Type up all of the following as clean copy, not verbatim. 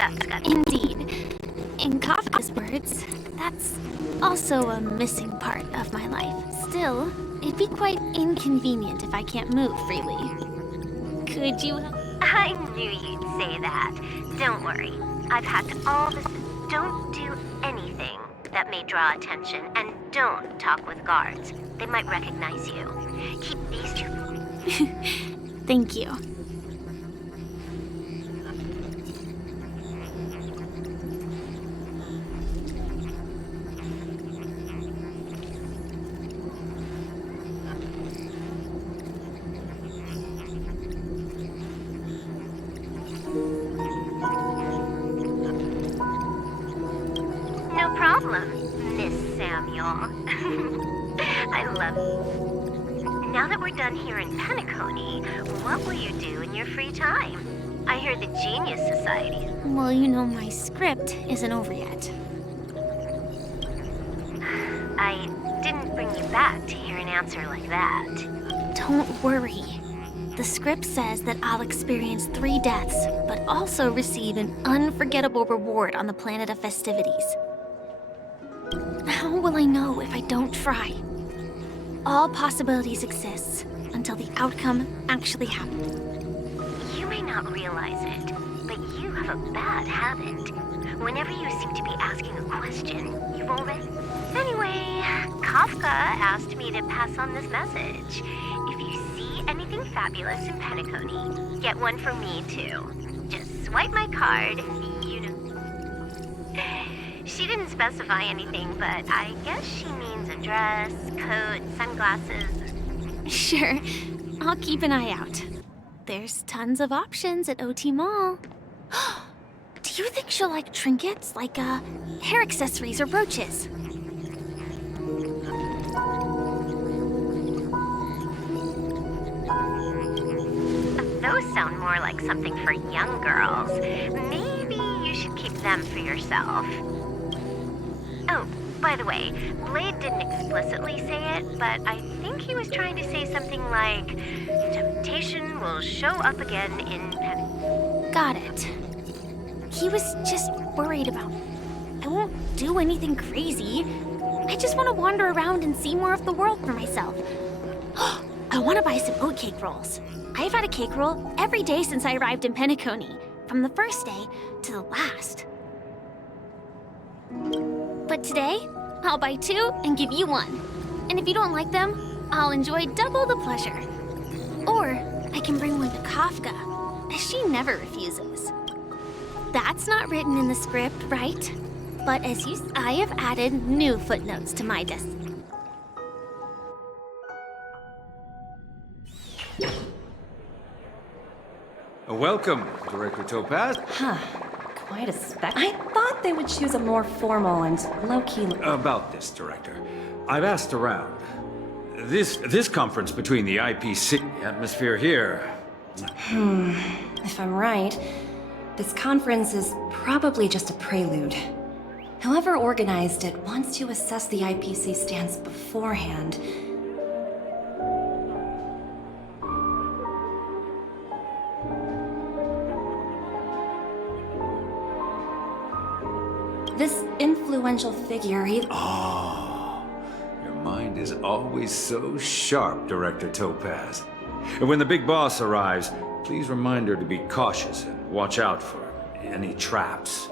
That's got Indeed. In Kafka's words, that's also a missing part of my life. Still, it'd be quite inconvenient if I can't move freely. Could you help? I knew you'd say that. Don't worry. I've hacked all the... Don't do anything that may draw attention, and don't talk with guards. They might recognize you. Keep these two... Thank you. No problem, Miss Samuel. I love you. Now that we're done here in Penacony, what will you do in your free time? I hear the Genius Society. Well, you know my script isn't over yet. I didn't bring you back to hear an answer like that. Don't worry. The script says that I'll experience 3 deaths, but also receive an unforgettable reward on the planet of festivities. How will I know if I don't try? All possibilities exist until the outcome actually happens. You may not realize it, but you have a bad habit. Whenever you seem to be asking a question, you've already... Anyway, Kafka asked me to pass on this message. If you see anything fabulous in Penacony, get one for me too. Just swipe my card, you know. She didn't specify anything, but I guess she means a dress, coat, sunglasses. Sure, I'll keep an eye out. There's tons of options at OT Mall. Do you think she'll like trinkets, like hair accessories or brooches? Those sound more like something for young girls. Maybe you should keep them for yourself. Oh, by the way, Blade didn't explicitly say it, but I think he was trying to say something like, temptation will show up again in Got it. He was just worried about me. I won't do anything crazy. I just want to wander around and see more of the world for myself. I want to buy some oatcake rolls. I've had a cake roll every day since I arrived in Penacony, from the first day to the last. But today, I'll buy 2 and give you 1. And if you don't like them, I'll enjoy double the pleasure. Or I can bring one to Kafka, as she never refuses. That's not written in the script, right? But as I have added new footnotes to my desk. Welcome, Director Topaz. Huh. Quite a spec. I thought they would choose a more formal and low-key... About this, Director. I've asked around. This conference between the IPC atmosphere here... If I'm right, this conference is probably just a prelude. Whoever organized it wants to assess the IPC stance beforehand. This influential figure, Oh, your mind is always so sharp, Director Topaz. And when the big boss arrives, please remind her to be cautious and watch out for any traps.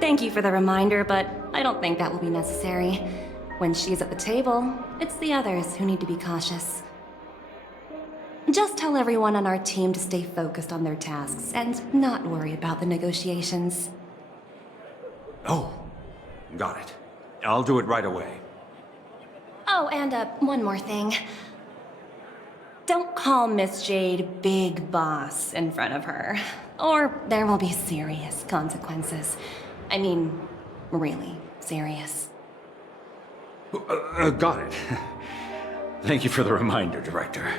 Thank you for the reminder, but I don't think that will be necessary. When she's at the table, it's the others who need to be cautious. Just tell everyone on our team to stay focused on their tasks and not worry about the negotiations. Oh, got it. I'll do it right away. Oh, and one more thing. Don't call Miss Jade Big Boss in front of her, or there will be serious consequences. I mean, really serious. Got it. Thank you for the reminder, Director.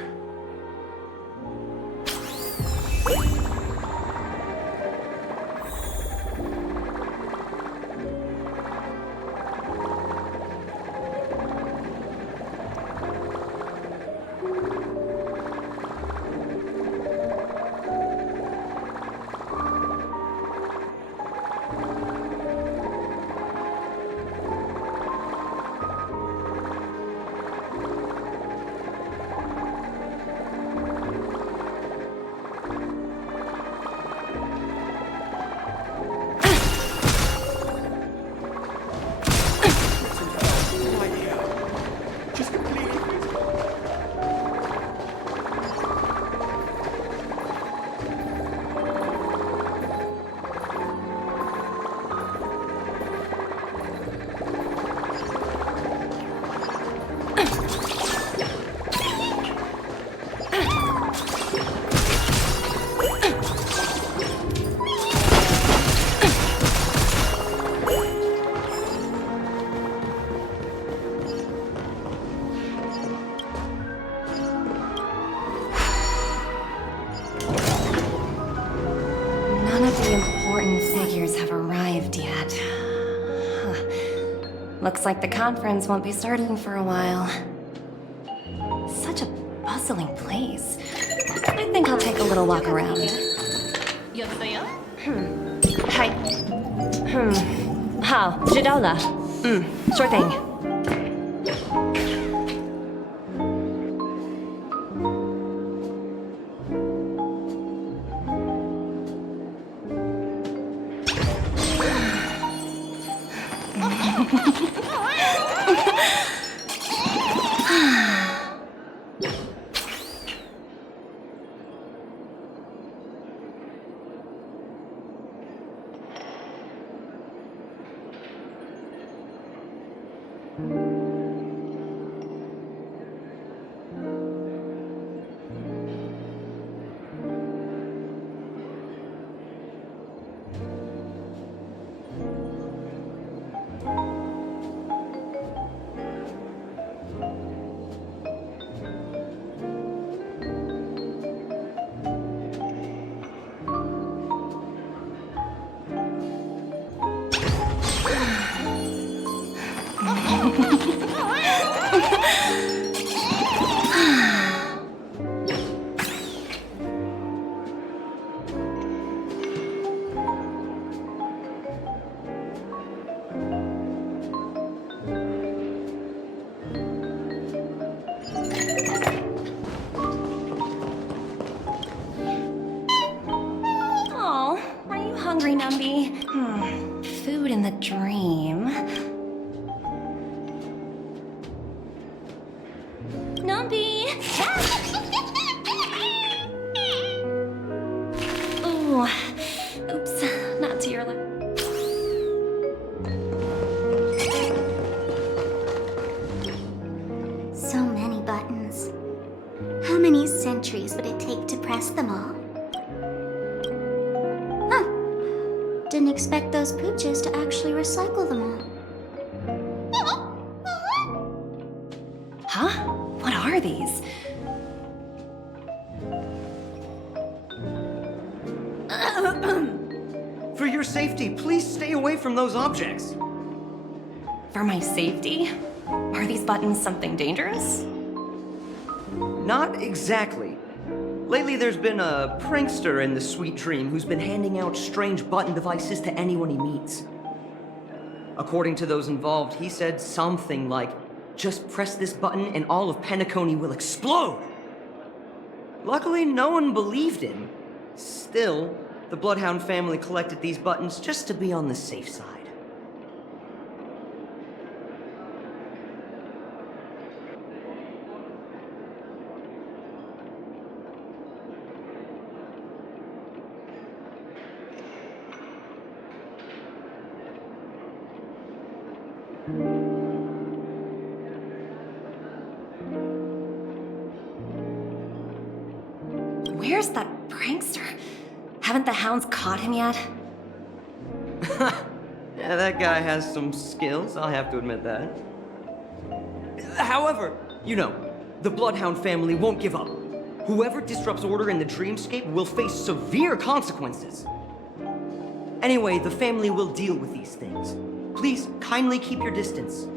None of the important figures have arrived yet. Huh. Looks like the conference won't be starting for a while. Such a bustling place. I think I'll take a little walk around. Hi. 好，知道了。sure thing. Oh, are you hungry, Numby? Food in the dream. Numby! Ooh, oops, not to your left. So many buttons. How many centuries would it take to press them all? Huh. Didn't expect those pooches to actually recycle them all. Huh? What are these? For your safety, please stay away from those objects. For my safety? Are these buttons something dangerous? Not exactly. Lately, there's been a prankster in the Sweet Dream who's been handing out strange button devices to anyone he meets. According to those involved, he said something like, "Just press this button and all of Penacony will explode!" Luckily, no one believed him. Still, The Bloodhound family collected these buttons just to be on the safe side. Where's that prankster? Haven't the hounds caught him yet? Yeah, that guy has some skills, I'll have to admit that. However, the Bloodhound family won't give up. Whoever disrupts order in the dreamscape will face severe consequences. Anyway, the family will deal with these things. Please, kindly keep your distance.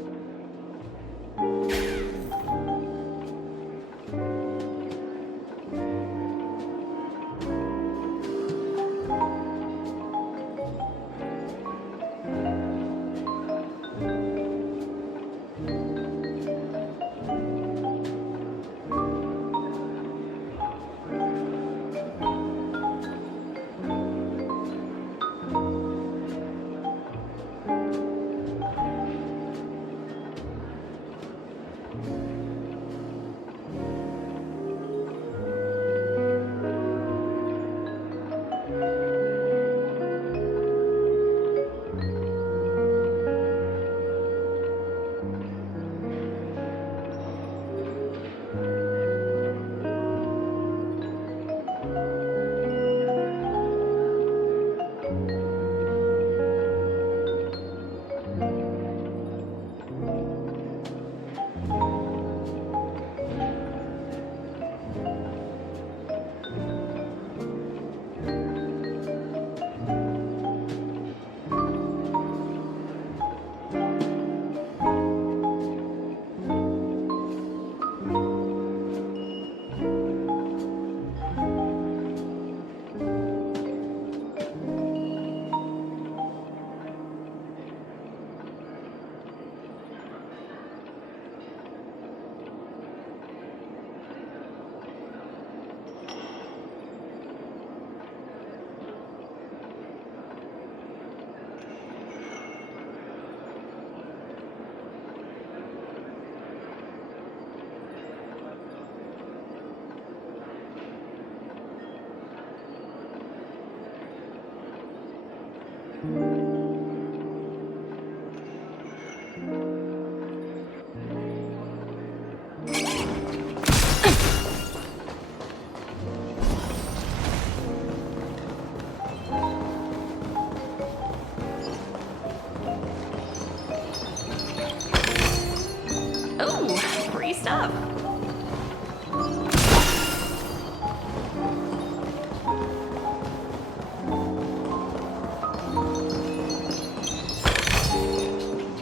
Ooh, free stuff.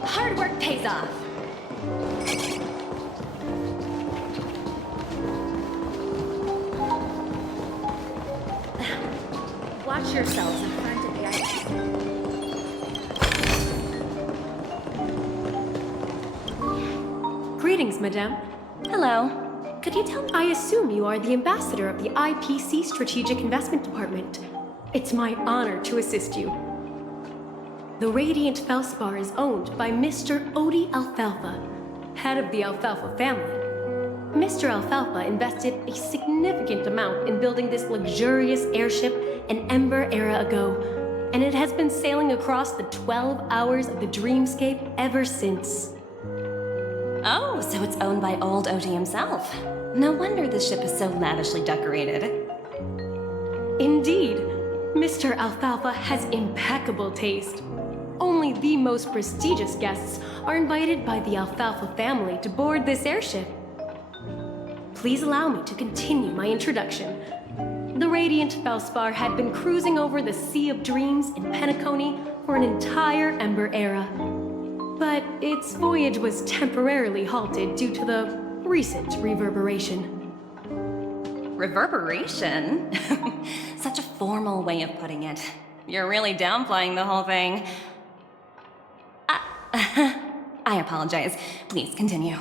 Hard work pays off. Watch yourselves in front of the ice. Greetings, madame. Hello. Could you tell me? I assume you are the ambassador of the IPC Strategic Investment Department. It's my honor to assist you. The Radiant Felspar is owned by Mr. Odie Alfalfa, head of the Alfalfa family. Mr. Alfalfa invested a significant amount in building this luxurious airship an Ember era ago, and it has been sailing across the 12 hours of the dreamscape ever since. Oh, so it's owned by old Odie himself. No wonder the ship is so lavishly decorated. Indeed, Mr. Alfalfa has impeccable taste. Only the most prestigious guests are invited by the Alfalfa family to board this airship. Please allow me to continue my introduction. The Radiant Felspar had been cruising over the Sea of Dreams in Penacony for an entire Ember era. But its voyage was temporarily halted due to the recent reverberation. Reverberation? Such a formal way of putting it. You're really downplaying the whole thing. I apologize. Please continue.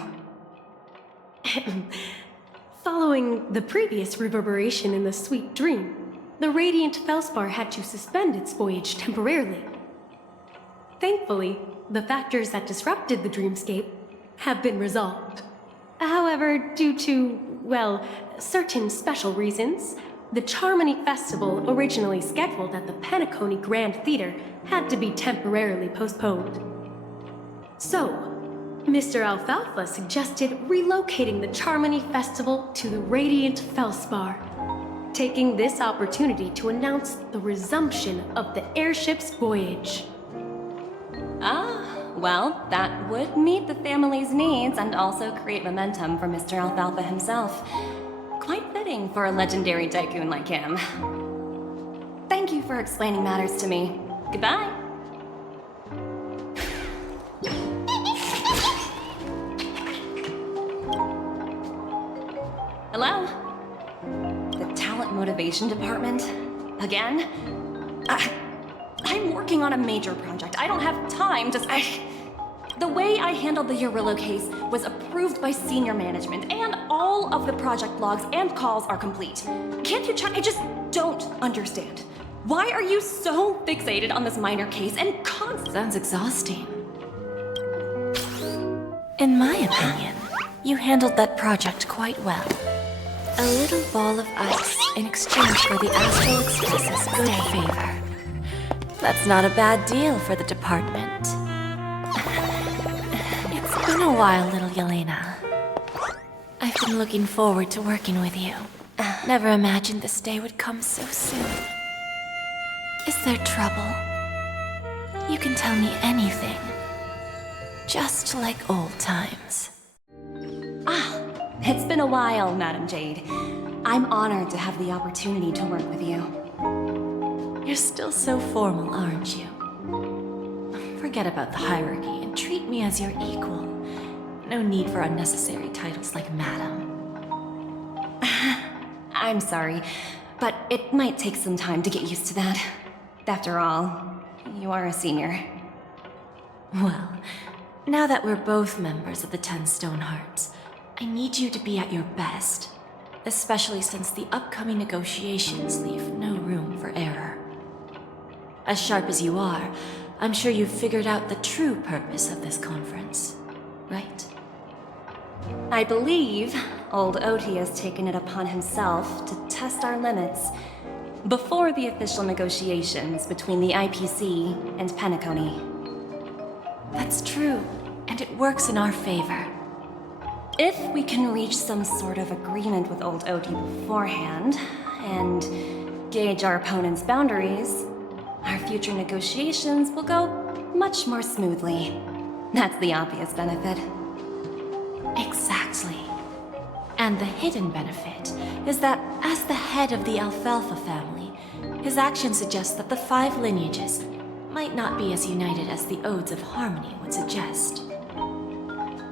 Following the previous reverberation in the Sweet Dream, the Radiant Felspar had to suspend its voyage temporarily. Thankfully, the factors that disrupted the dreamscape have been resolved. However, due to, well, certain special reasons, the Charmony Festival, originally scheduled at the Penacony Grand Theater, had to be temporarily postponed. So, Mr. Alfalfa suggested relocating the Charmony Festival to the Radiant Felspar, taking this opportunity to announce the resumption of the airship's voyage. Well, that would meet the family's needs and also create momentum for Mr. Alfalfa himself. Quite fitting for a legendary tycoon like him. Thank you for explaining matters to me. Goodbye. Hello? The Talent Motivation Department? Again? I'm working on a major project. I don't have time to... The way I handled the Urillo case was approved by senior management, and all of the project logs and calls are complete. Can't you check? I just don't understand. Why are you so fixated on this minor case and Sounds exhausting. In my opinion, you handled that project quite well. A little ball of ice in exchange for the Astral Express's good favor. That's not a bad deal for the department. It's been a while, little Yelena. I've been looking forward to working with you. Never imagined this day would come so soon. Is there trouble? You can tell me anything. Just like old times. It's been a while, Madam Jade. I'm honored to have the opportunity to work with you. You're still so formal, aren't you? Forget about the hierarchy and treat me as your equal. No need for unnecessary titles like Madam. I'm sorry, but it might take some time to get used to that. After all, you are a senior. Well, now that we're both members of the 10 Stonehearts, I need you to be at your best, especially since the upcoming negotiations leave no room for error. As sharp as you are, I'm sure you've figured out the true purpose of this conference, right? I believe old Oti has taken it upon himself to test our limits before the official negotiations between the IPC and Penacony. That's true, and it works in our favor. If we can reach some sort of agreement with old Oti beforehand, and gauge our opponent's boundaries, our future negotiations will go much more smoothly. That's the obvious benefit. Exactly. And the hidden benefit is that as the head of the Alfalfa family, his actions suggest that the 5 lineages might not be as united as the Odes of Harmony would suggest.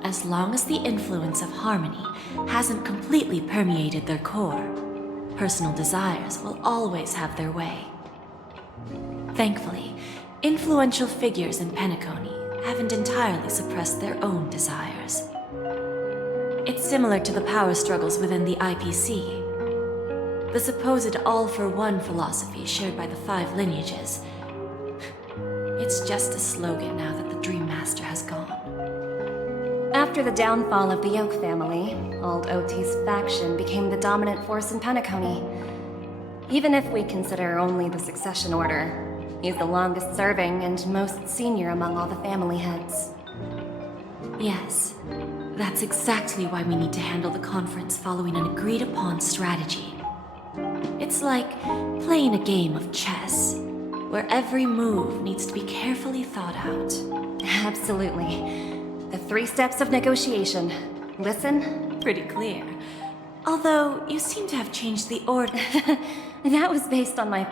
As long as the influence of Harmony hasn't completely permeated their core, personal desires will always have their way. Thankfully, influential figures in Penacony haven't entirely suppressed their own desires. It's similar to the power struggles within the IPC. The supposed all-for-one philosophy shared by the 5 lineages. It's just a slogan now that the Dream Master has gone. After the downfall of the Oak family, old Oti's faction became the dominant force in Penacony. Even if we consider only the succession order, he's the longest serving and most senior among all the family heads. Yes, that's exactly why we need to handle the conference following an agreed-upon strategy. It's like playing a game of chess, where every move needs to be carefully thought out. Absolutely. The 3 steps of negotiation. Listen. Pretty clear. Although, you seem to have changed the order. That was based on my...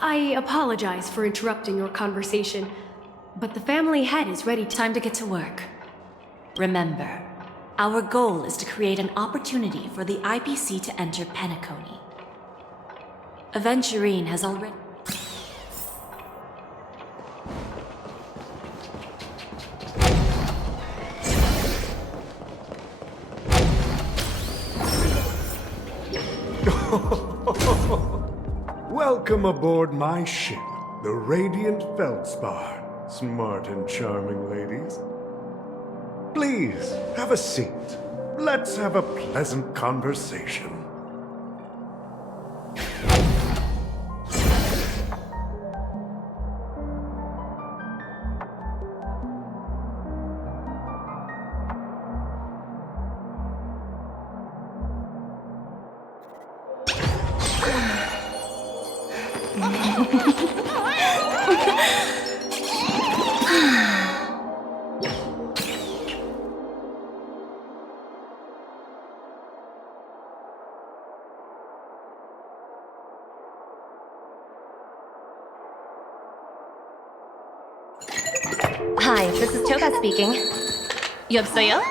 I apologize for interrupting your conversation, but the family head is ready to... Time to get to work. Remember, our goal is to create an opportunity for the IPC to enter Penacony. Aventurine has already... Well Welcome aboard my ship, the Radiant Feldspar. Smart and charming ladies. Please, have a seat. Let's have a pleasant conversation. Hi, this is Toga speaking. 여보세요?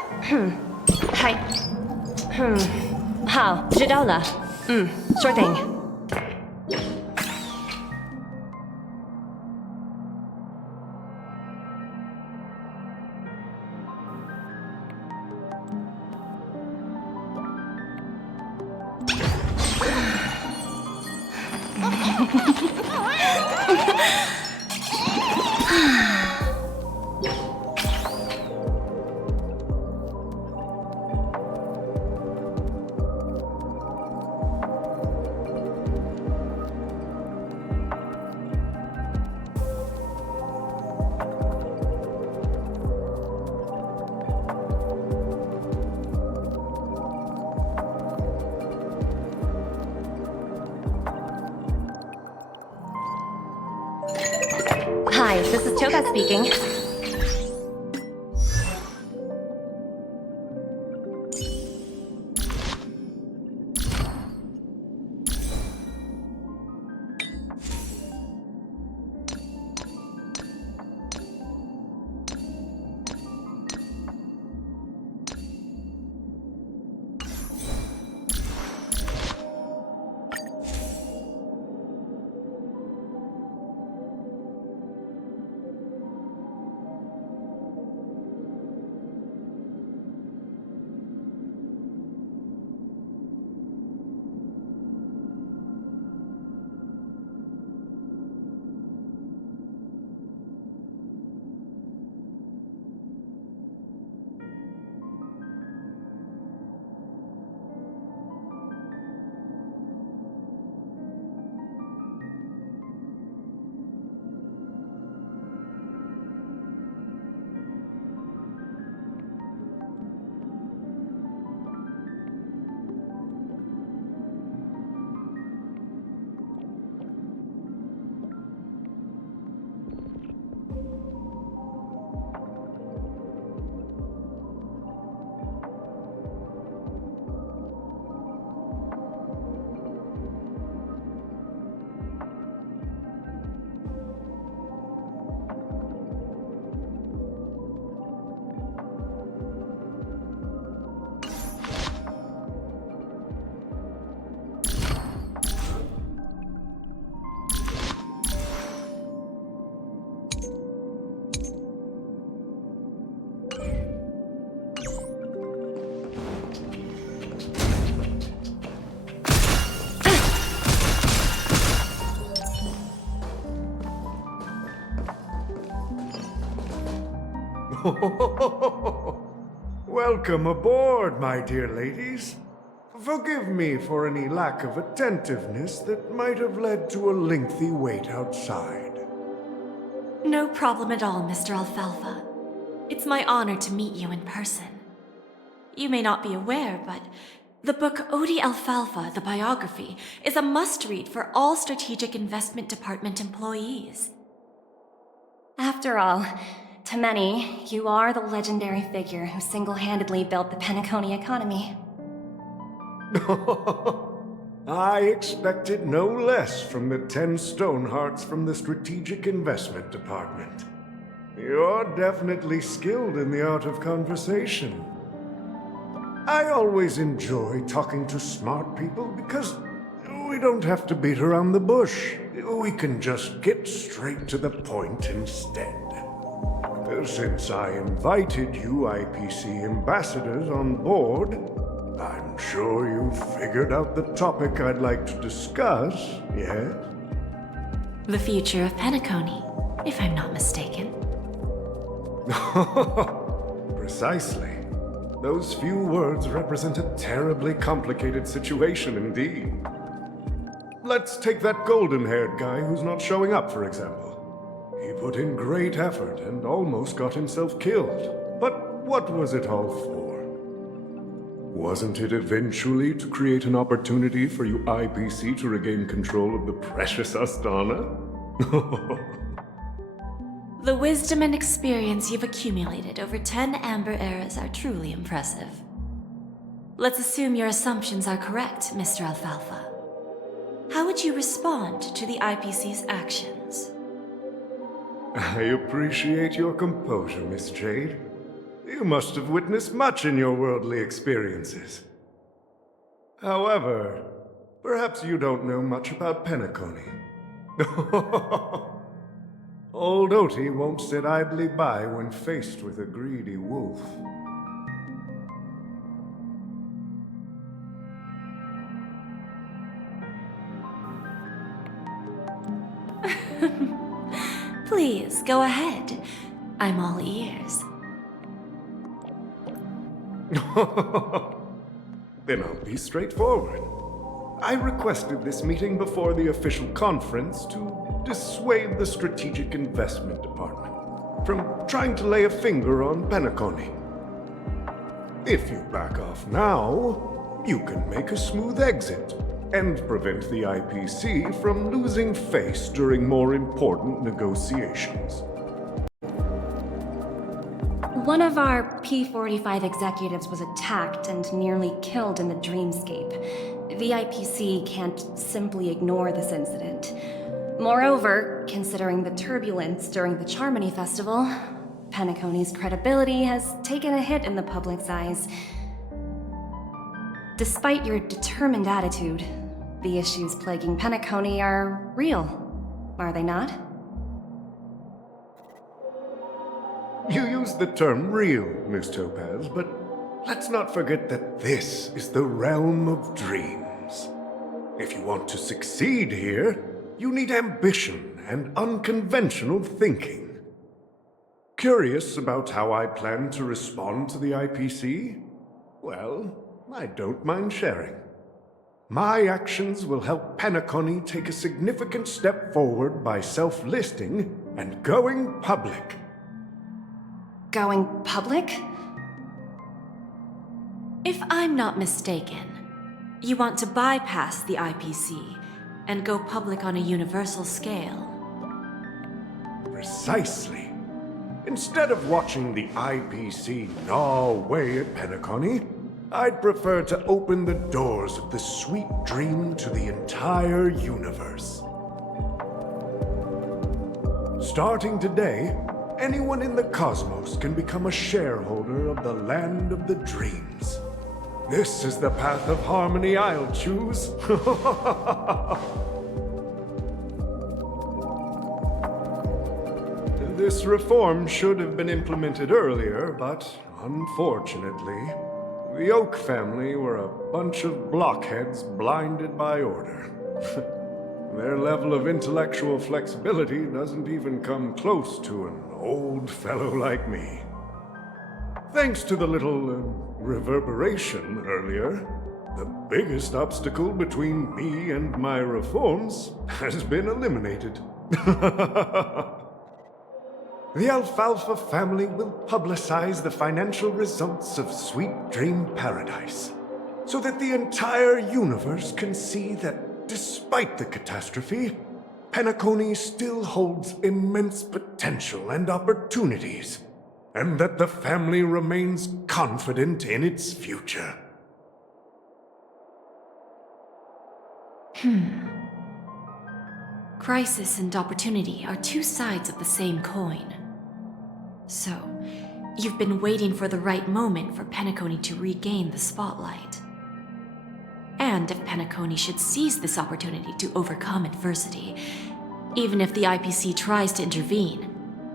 Hi. How?知道了. Sure thing. Hi, this is Toga speaking. Welcome aboard, my dear ladies. Forgive me for any lack of attentiveness that might have led to a lengthy wait outside. No problem at all, Mr. Alfalfa. It's my honor to meet you in person. You may not be aware, but the book Odie Alfalfa, the biography, is a must-read for all Strategic Investment Department employees. After all, to many, you are the legendary figure who single-handedly built the Penacony economy. I expected no less from the 10 Stonehearts from the Strategic Investment Department. You're definitely skilled in the art of conversation. I always enjoy talking to smart people because we don't have to beat around the bush. We can just get straight to the point instead. Since I invited you IPC ambassadors on board, I'm sure you've figured out the topic I'd like to discuss, yes? The future of Penacony, if I'm not mistaken. Precisely. Those few words represent a terribly complicated situation indeed. Let's take that golden-haired guy who's not showing up, for example. He put in great effort and almost got himself killed. But what was it all for? Wasn't it eventually to create an opportunity for you IPC to regain control of the precious Astana? The wisdom and experience you've accumulated over 10 Amber Eras are truly impressive. Let's assume your assumptions are correct, Mr. Alfalfa. How would you respond to the IPC's actions? I appreciate your composure, Miss Jade. You must have witnessed much in your worldly experiences. However, perhaps you don't know much about Penacony. Old Oti won't sit idly by when faced with a greedy wolf. Please, go ahead. I'm all ears. Then I'll be straightforward. I requested this meeting before the official conference to dissuade the Strategic Investment Department from trying to lay a finger on Penacony. If you back off now, you can make a smooth exit and prevent the IPC from losing face during more important negotiations. One of our P-45 executives was attacked and nearly killed in the dreamscape. The IPC can't simply ignore this incident. Moreover, considering the turbulence during the Charmony Festival, Penacony's credibility has taken a hit in the public's eyes. Despite your determined attitude, the issues plaguing Penacony are real, are they not? You use the term real, Miss Topaz, but let's not forget that this is the realm of dreams. If you want to succeed here, you need ambition and unconventional thinking. Curious about how I plan to respond to the IPC? Well, I don't mind sharing. My actions will help Penacony take a significant step forward by self-listing and going public. Going public? If I'm not mistaken, you want to bypass the IPC and go public on a universal scale. Precisely. Instead of watching the IPC gnaw away at Penacony, I'd prefer to open the doors of the sweet dream to the entire universe. Starting today, anyone in the cosmos can become a shareholder of the Land of the Dreams. This is the path of harmony I'll choose. This reform should have been implemented earlier, but unfortunately, the Oak family were a bunch of blockheads blinded by order. Their level of intellectual flexibility doesn't even come close to an old fellow like me. Thanks to the little reverberation earlier, the biggest obstacle between me and my reforms has been eliminated. The Alfalfa family will publicize the financial results of Sweet Dream Paradise, so that the entire universe can see that despite the catastrophe, Penacony still holds immense potential and opportunities, and that the family remains confident in its future. Crisis and opportunity are two sides of the same coin. So, you've been waiting for the right moment for Penacony to regain the spotlight. And if Penacony should seize this opportunity to overcome adversity, even if the IPC tries to intervene,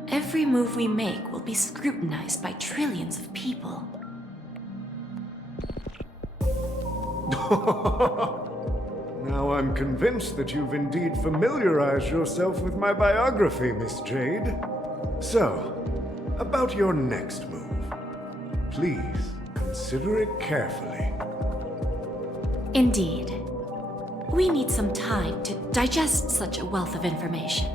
every move we make will be scrutinized by trillions of people. Now I'm I'm convinced that you've indeed familiarized yourself with my biography, Miss Jade. So, about your next move. Please, consider it carefully. Indeed. We need some time to digest such a wealth of information.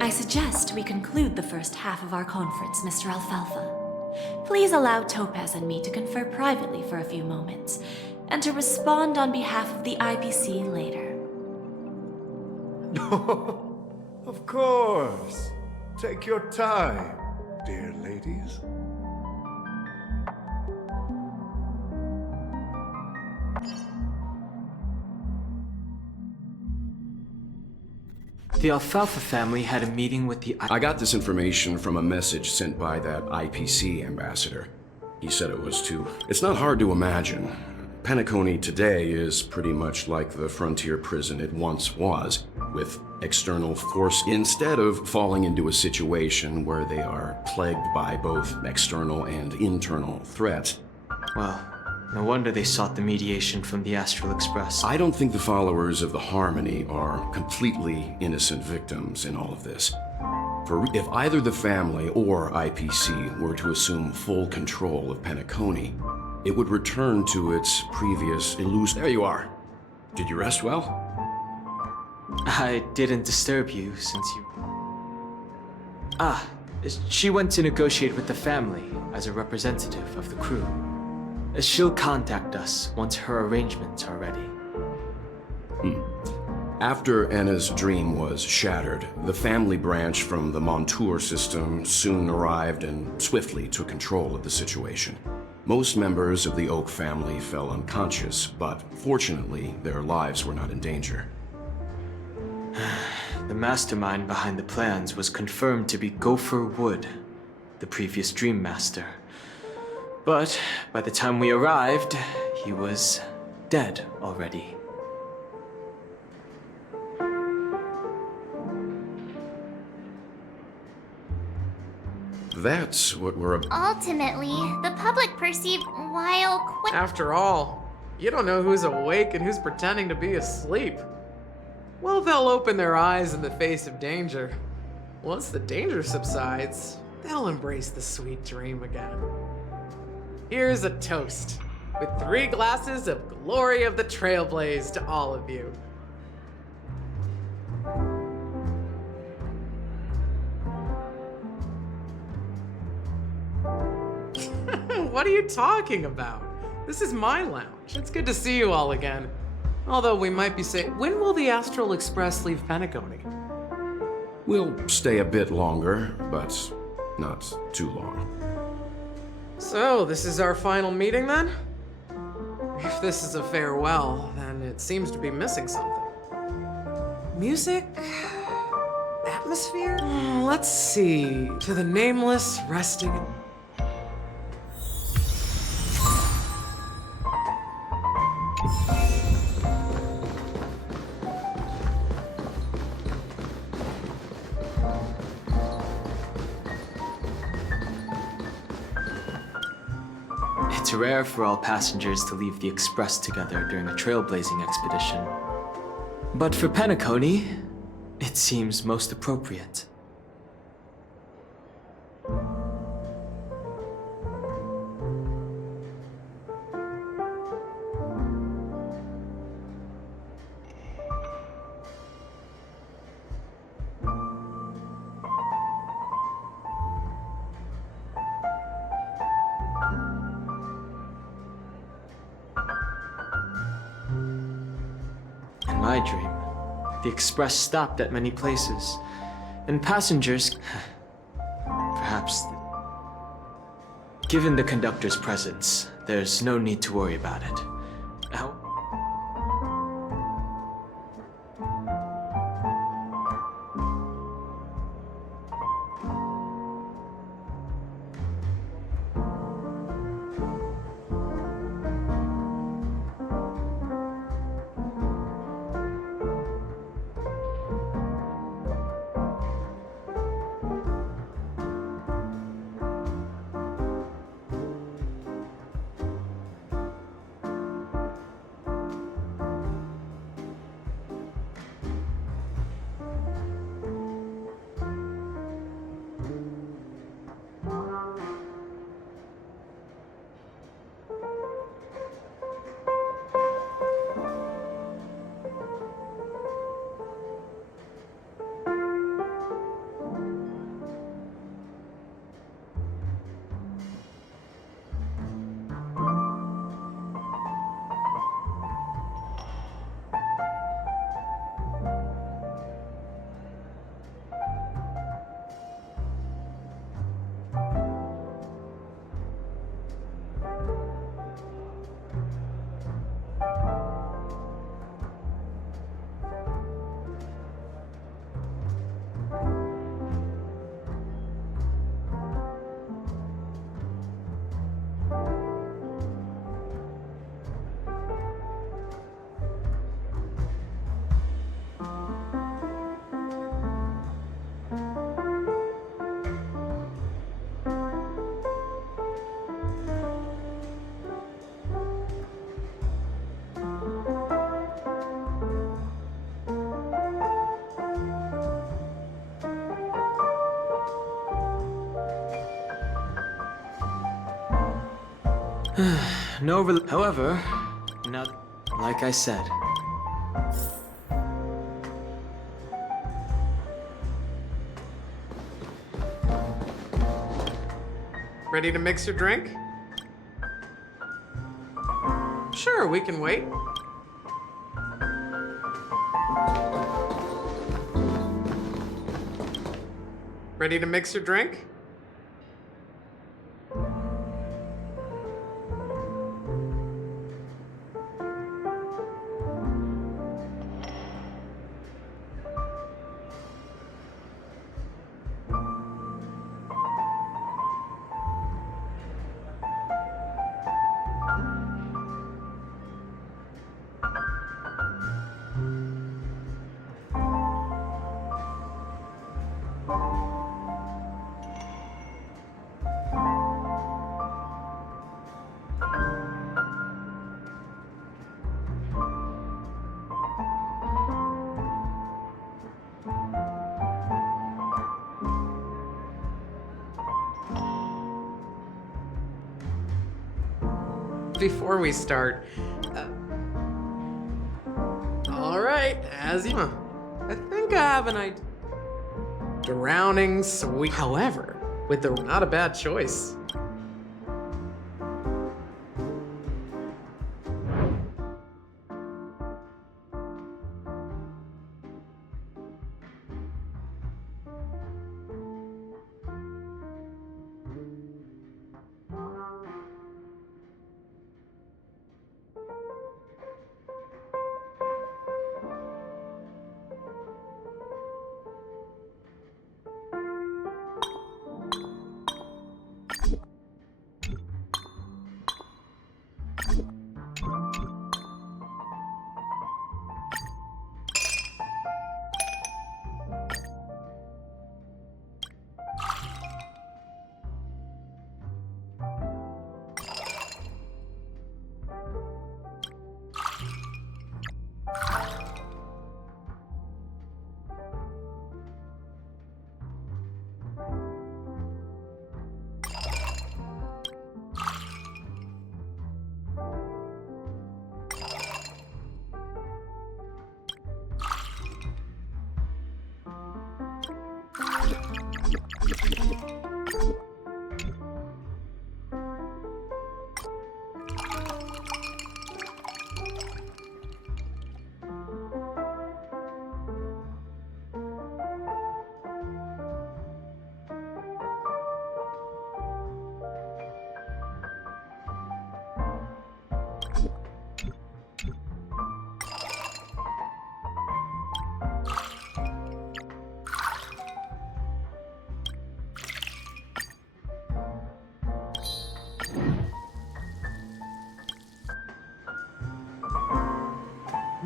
I suggest we conclude the first half of our conference, Mr. Alfalfa. Please allow Topaz and me to confer privately for a few moments, and to respond on behalf of the IPC later. Of course. Take your time, dear ladies. The Alfalfa family had a meeting with the I got this information from a message sent by that IPC ambassador. He said it was to... It's not hard to imagine. Penacony today is pretty much like the frontier prison it once was, with external force, instead of falling into a situation where they are plagued by both external and internal threats. Well, no wonder they sought the mediation from the Astral Express. I don't think the followers of the Harmony are completely innocent victims in all of this. For if either the family or IPC were to assume full control of Penacony, it would return to its previous illusion. There you are. Did you rest well? I didn't disturb you since you... Ah, she went to negotiate with the family as a representative of the crew. She'll contact us once her arrangements are ready. After Anna's dream was shattered, the family branch from the Montour system soon arrived and swiftly took control of the situation. Most members of the Oak family fell unconscious, but fortunately, their lives were not in danger. The mastermind behind the plans was confirmed to be Gopher Wood, the previous Dream Master. But by the time we arrived, he was dead already. That's what we're about. Ultimately, the public perceived while After all, you don't know who's awake and who's pretending to be asleep. Well, they'll open their eyes in the face of danger. Once the danger subsides, they'll embrace the sweet dream again. Here's a toast, with 3 glasses of Glory of the Trailblaze to all of you. What are you talking about? This is my lounge. It's good to see you all again. Although we might be saying, when will the Astral Express leave Penacony? We'll stay a bit longer, but not too long. So, this is our final meeting then? If this is a farewell, then it seems to be missing something. Music? Atmosphere? Let's see. To the nameless, resting... It's rare for all passengers to leave the Express together during a trailblazing expedition. But for Penacony, it seems most appropriate. In my dream, the Express stopped at many places, and passengers... perhaps... Given the conductor's presence, there's no need to worry about it. How... However, not like I said. Ready to mix your drink? Sure, we can wait. Ready to mix your drink? Before we start, all right, as you, I think I have an idea. Drowning sweet. However, with the not a bad choice.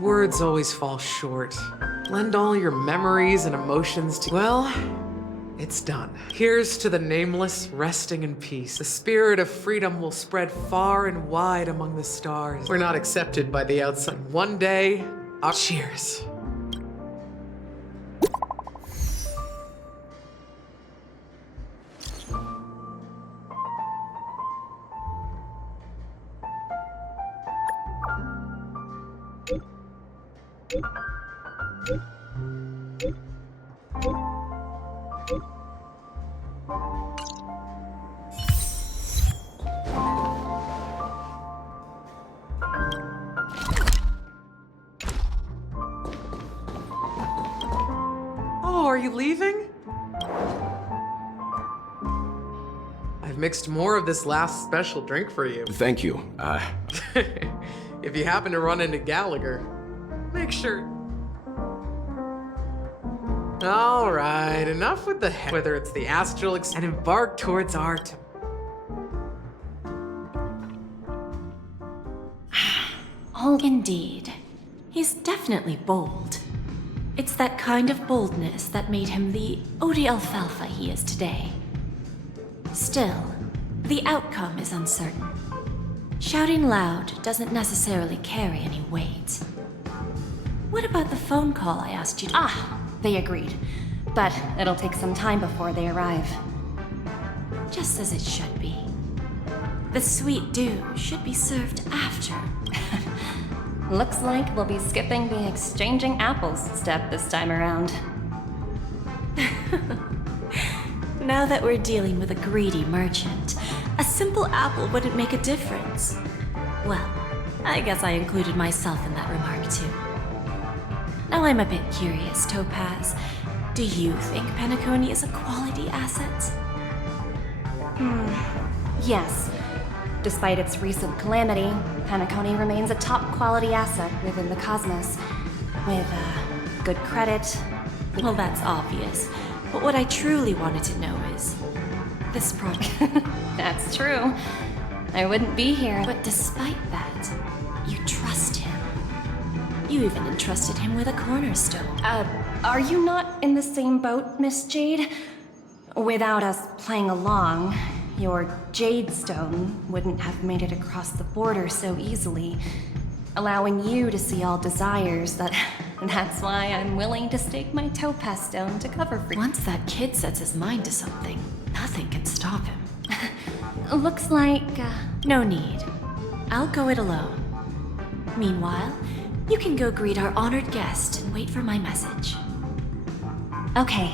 Words always fall short. Blend all your memories and emotions to. Well, it's done. Here's to the nameless, resting in peace. The spirit of freedom will spread far and wide among the stars. We're not accepted by the outside. One day, our cheers. Oh, are you leaving? I've mixed more of this last special drink for you. Thank you. If you happen to run into Gallagher, make sure. All right, enough with the whether it's the astral and embark towards art. Oh, indeed. He's definitely bold. It's that kind of boldness that made him the Odie Alfalfa he is today. Still, the outcome is uncertain. Shouting loud doesn't necessarily carry any weight. What about the phone call I asked you to— They agreed. But it'll take some time before they arrive. Just as it should be. The sweet dew should be served after. Looks like we'll be skipping the exchanging apples step this time around. Now that we're dealing with a greedy merchant, a simple apple wouldn't make a difference. Well, I guess I included myself in that remark too. Now I'm a bit curious, Topaz. Do you think Penacony is a quality asset? Yes. Despite its recent calamity, Penacony remains a top quality asset within the cosmos. With good credit. Well, that's obvious. But what I truly wanted to know is this project. That's true. I wouldn't be here. But despite that, you trust him. You even entrusted him with a cornerstone. Are you not in the same boat, Miss Jade? Without us playing along, your Jade Stone wouldn't have made it across the border so easily, allowing you to see all desires that's why I'm willing to stake my Topaz Stone to cover for you. Once that kid sets his mind to something, nothing can stop him. Looks like, No need. I'll go it alone. Meanwhile, you can go greet our honored guest and wait for my message. Okay.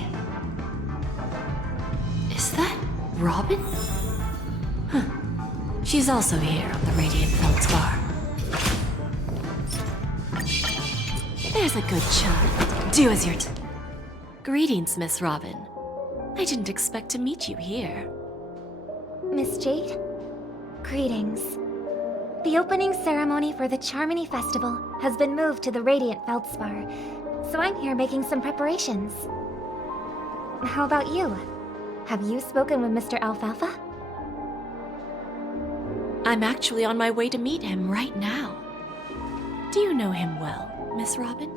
Is that Robin? Huh. She's also here on the Radiant Feldspar. There's a good child. Do as you're Greetings, Miss Robin. I didn't expect to meet you here. Miss Jade? Greetings. The opening ceremony for the Charmony Festival has been moved to the Radiant Feldspar, so I'm here making some preparations. How about you? Have you spoken with Mr. Alfalfa? I'm actually on my way to meet him right now. Do you know him well, Miss Robin?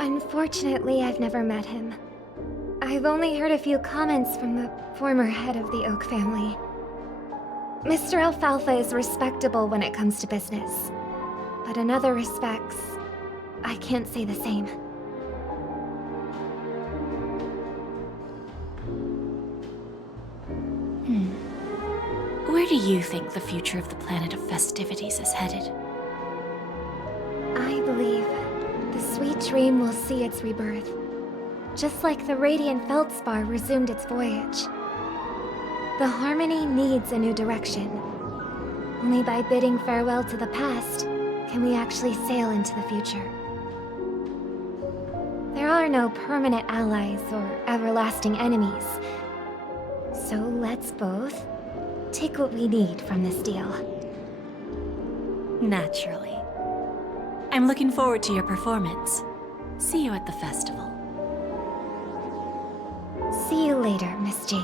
Unfortunately, I've never met him. I've only heard a few comments from the former head of the Oak family. Mr. Alfalfa is respectable when it comes to business, but in other respects, I can't say the same. Where do you think the future of the planet of festivities is headed? I believe the sweet dream will see its rebirth, just like the Radiant Feldspar resumed its voyage. The Harmony needs a new direction. Only by bidding farewell to the past can we actually sail into the future. There are no permanent allies or everlasting enemies, so let's both take what we need from this deal. Naturally. I'm looking forward to your performance. See you at the festival. See you later, Miss Jade.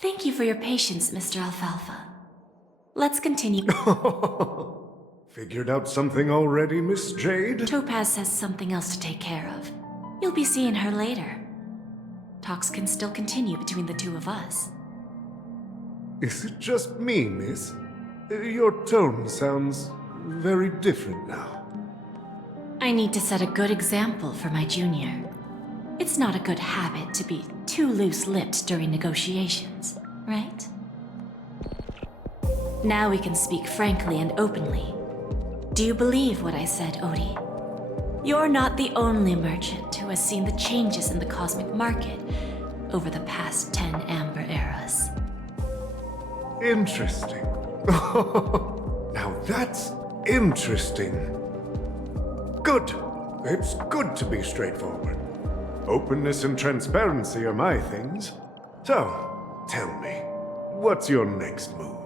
Thank you for your patience, Mr. Alfalfa. Let's continue. Figured out something already, Miss Jade? Topaz has something else to take care of. You'll be seeing her later. Talks can still continue between the two of us. Is it just me, miss? Your tone sounds very different now. I need to set a good example for my junior. It's not a good habit to be too loose-lipped during negotiations, right? Now we can speak frankly and openly. Do you believe what I said, Odie? You're not the only merchant who has seen the changes in the cosmic market over the past 10 Amber Eras. Interesting. Now that's interesting. Good. It's good to be straightforward. Openness and transparency are my things. So, tell me, what's your next move?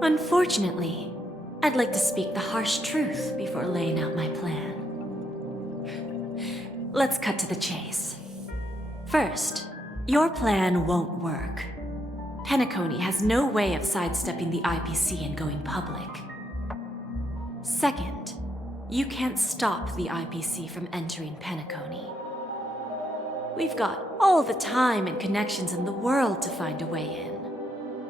Unfortunately, I'd like to speak the harsh truth before laying out my plan. Let's cut to the chase. First, your plan won't work. Penacony has no way of sidestepping the IPC and going public. Second, you can't stop the IPC from entering Penacony. We've got all the time and connections in the world to find a way in.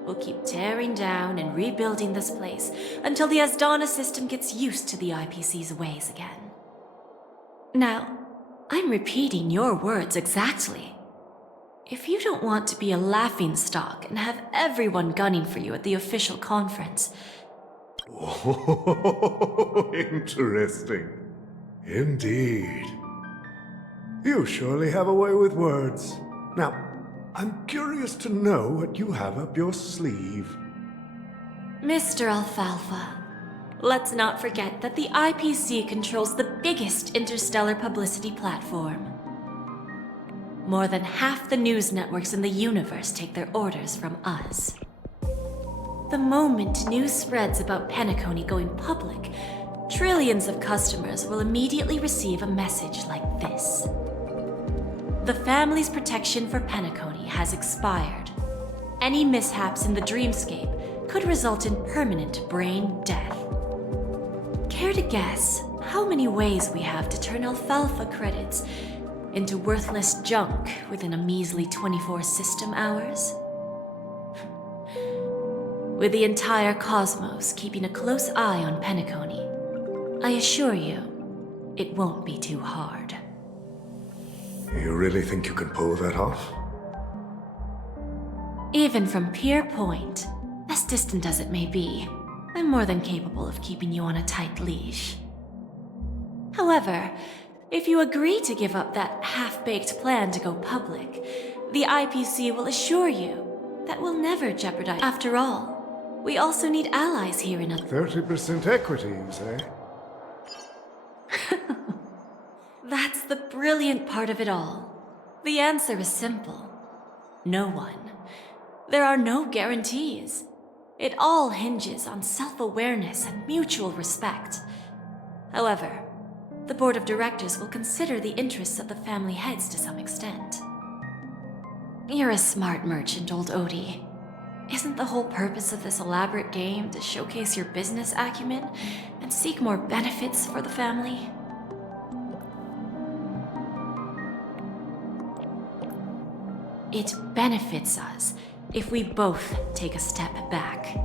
We'll keep tearing down and rebuilding this place until the Asdana system gets used to the IPC's ways again. Now, I'm repeating your words exactly. If you don't want to be a laughingstock and have everyone gunning for you at the official conference... Oh, interesting. Indeed. You surely have a way with words. Now, I'm curious to know what you have up your sleeve. Mr. Alfalfa, let's not forget that the IPC controls the biggest interstellar publicity platform. More than half the news networks in the universe take their orders from us. The moment news spreads about Penacony going public, trillions of customers will immediately receive a message like this. The family's protection for Penacony has expired. Any mishaps in the dreamscape could result in permanent brain death. Care to guess how many ways we have to turn Alfalfa credits into worthless junk within a measly 24 system hours? With the entire cosmos keeping a close eye on Penacony, I assure you, it won't be too hard. You really think you can pull that off? Even from Pier Point, as distant as it may be, I'm more than capable of keeping you on a tight leash. However, if you agree to give up that half-baked plan to go public, the IPC will assure you that we'll never jeopardize. After all, we also need allies here in 30% equity, you say? That's the brilliant part of it all. The answer is simple. No one. There are no guarantees. It all hinges on self-awareness and mutual respect. However, the board of directors will consider the interests of the family heads to some extent. You're a smart merchant, old Odie. Isn't the whole purpose of this elaborate game to showcase your business acumen and seek more benefits for the family? It benefits us if we both take a step back.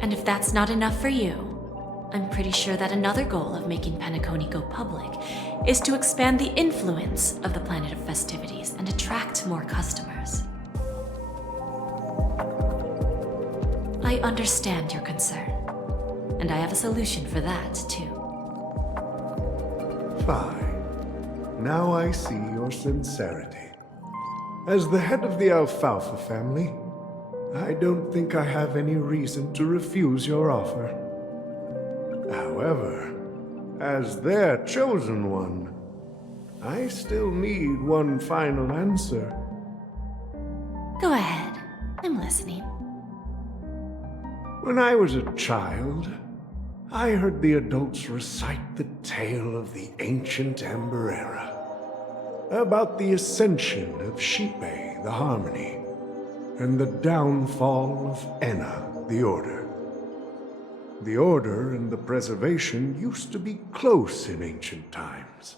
And if that's not enough for you, I'm pretty sure that another goal of making Penacony go public is to expand the influence of the Planet of Festivities and attract more customers. I understand your concern, and I have a solution for that, too. Fine. Now I see your sincerity. As the head of the Alfalfa family, I don't think I have any reason to refuse your offer. However, as their chosen one, I still need one final answer. Go ahead. I'm listening. When I was a child, I heard the adults recite the tale of the ancient Amber Era, about the ascension of Xipe, the Harmony, and the downfall of Enna, the Order. The Order and the Preservation used to be close in ancient times.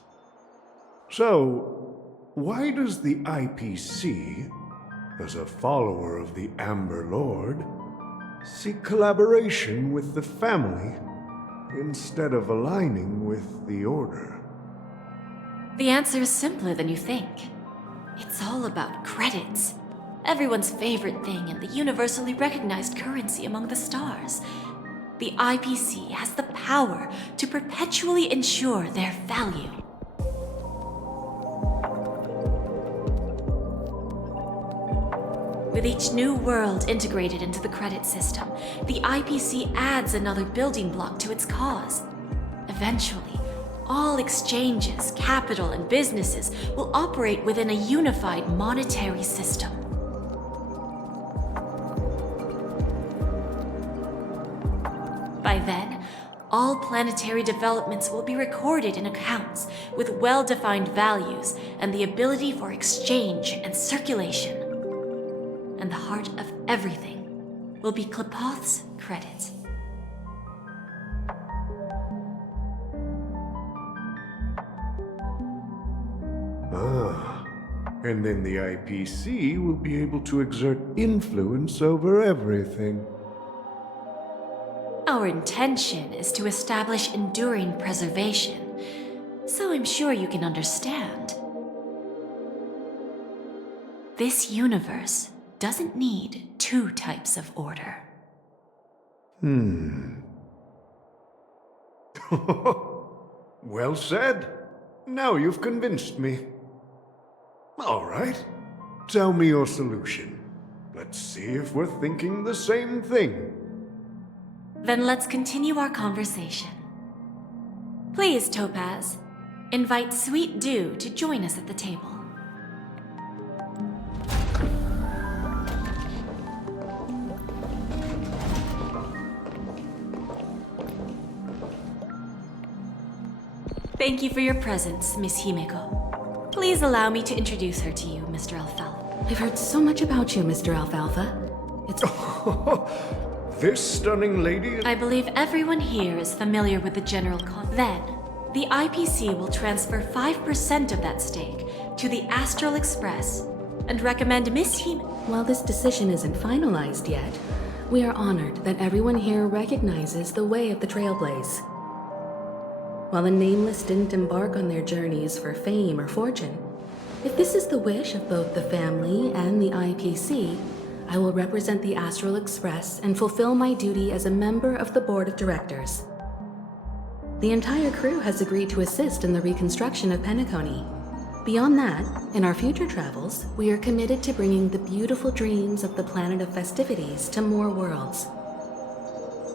So, why does the IPC, as a follower of the Amber Lord, seek collaboration with the family instead of aligning with the Order? The answer is simpler than you think. It's all about credits. Everyone's favorite thing and the universally recognized currency among the stars. The IPC has the power to perpetually ensure their value. With each new world integrated into the credit system, the IPC adds another building block to its cause. Eventually, all exchanges, capital, and businesses will operate within a unified monetary system. By then, all planetary developments will be recorded in accounts with well-defined values and the ability for exchange and circulation. And the heart of everything will be Klepoth's credit. Ah, and then the IPC will be able to exert influence over everything. Our intention is to establish enduring preservation, so I'm sure you can understand. This universe doesn't need two types of order. Well said. Now you've convinced me. All right. Tell me your solution. Let's see if we're thinking the same thing. Then let's continue our conversation. Please, Topaz, invite Sweet Dew to join us at the table. Thank you for your presence, Miss Himeko. Please allow me to introduce her to you, Mr. Alfalfa. I've heard so much about you, Mr. Alfalfa. It's... This stunning lady is... I believe everyone here is familiar with the general Then, the IPC will transfer 5% of that stake to the Astral Express and recommend Miss While this decision isn't finalized yet, we are honored that everyone here recognizes the way of the Trailblaze. While the Nameless didn't embark on their journeys for fame or fortune, if this is the wish of both the family and the IPC, I will represent the Astral Express and fulfill my duty as a member of the board of directors. The entire crew has agreed to assist in the reconstruction of Penacony. Beyond that, in our future travels, we are committed to bringing the beautiful dreams of the Planet of Festivities to more worlds.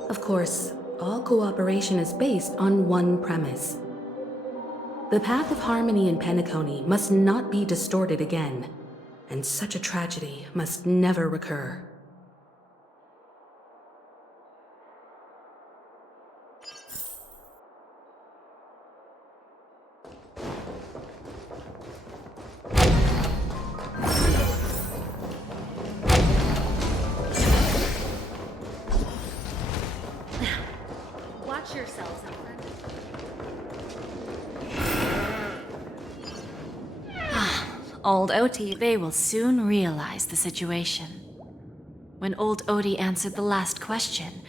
Of course, all cooperation is based on one premise. The path of harmony in Penacony must not be distorted again, and such a tragedy must never recur. Watch yourselves, Old Oti, they will soon realize the situation. When Old Oti answered the last question,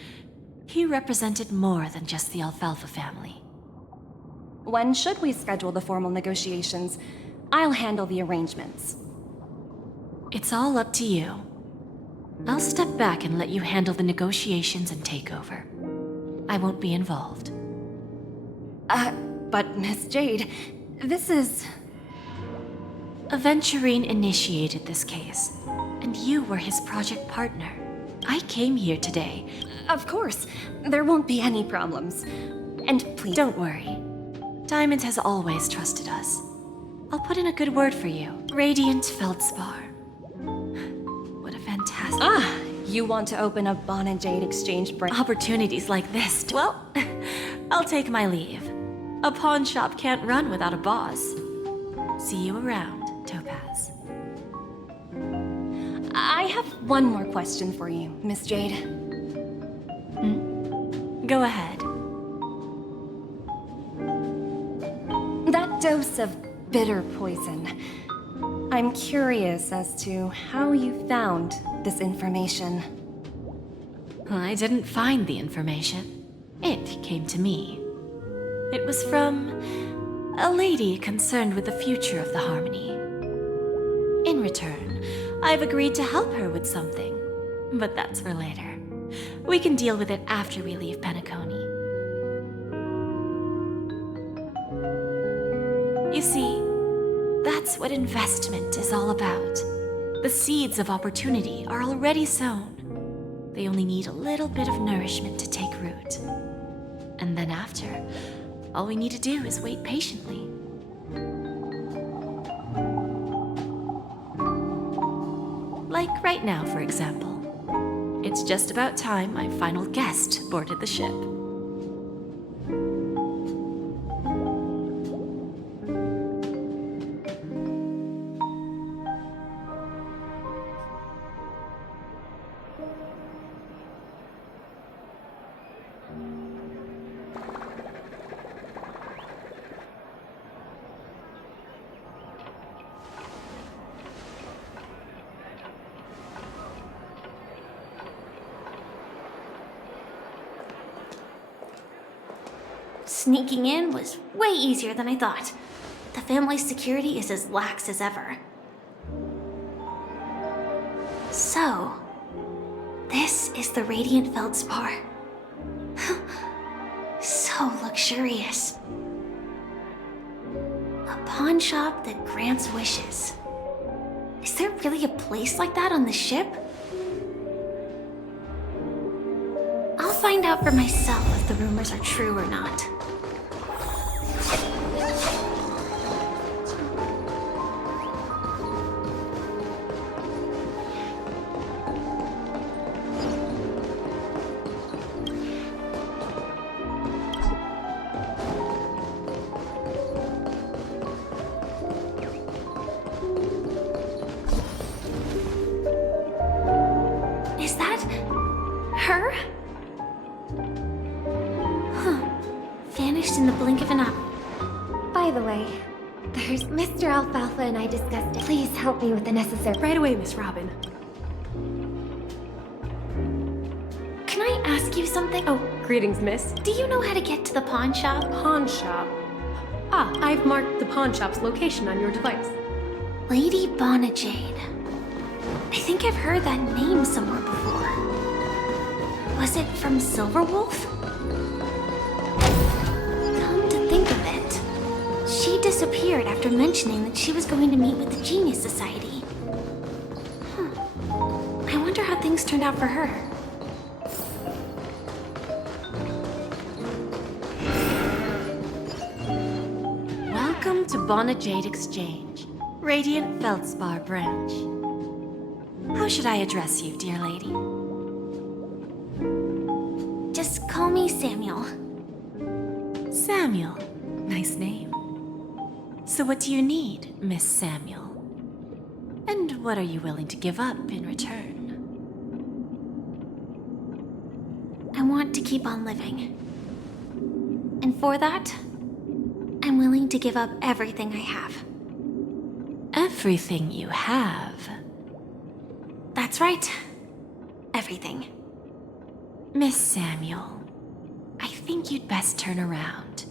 he represented more than just the Alfalfa family. When should we schedule the formal negotiations? I'll handle the arrangements. It's all up to you. I'll step back and let you handle the negotiations and takeover. I won't be involved. But Miss Jade, this is... Aventurine initiated this case, and you were his project partner. I came here today. Of course, there won't be any problems. And please... Don't worry. Diamond has always trusted us. I'll put in a good word for you. Radiant Feldspar. What a fantastic... You want to open a Bon and Jade exchange branch? Opportunities like this, well, I'll take my leave. A pawn shop can't run without a boss. See you around, Topaz. I have one more question for you, Miss Jade. Go ahead. That dose of bitter poison. I'm curious as to how you found this information. I didn't find the information. It came to me. It was from a lady concerned with the future of the Harmony. In return, I've agreed to help her with something, but that's for later. We can deal with it after we leave Penacony. You see, that's what investment is all about. The seeds of opportunity are already sown. They only need a little bit of nourishment to take root. And then after, all we need to do is wait patiently. Like right now, for example. It's just about time my final guest boarded the ship. Sneaking in was way easier than I thought. The family's security is as lax as ever. So, this is the Radiant Feldspar. So luxurious. A pawn shop that grants wishes. Is there really a place like that on the ship? I'll find out for myself if the rumors are true or not. Is that her? Huh. Vanished in the blink of an eye. By the way, there's Mr. Alfalfa and I discussed it. Please help me with the necessary. Right away, Miss Robin. Can I ask you something? Oh, greetings, miss. Do you know how to get to the pawn shop? Pawn shop. Ah, I've marked the pawn shop's location on your device. Lady Bonajade. I think I've heard that name somewhere before. Was it from Silverwolf? Come to think of it, she disappeared after mentioning that she was going to meet with the Genius Society. I wonder how things turned out for her. Welcome to Bonajade Exchange, Radiant Feldspar branch. How should I address you, dear lady? Just call me Samuel. Samuel. Nice name. So what do you need, Miss Samuel? And what are you willing to give up in return? I want to keep on living. And for that, I'm willing to give up everything I have. Everything you have? That's right. Everything. Miss Samuel, I think you'd best turn around.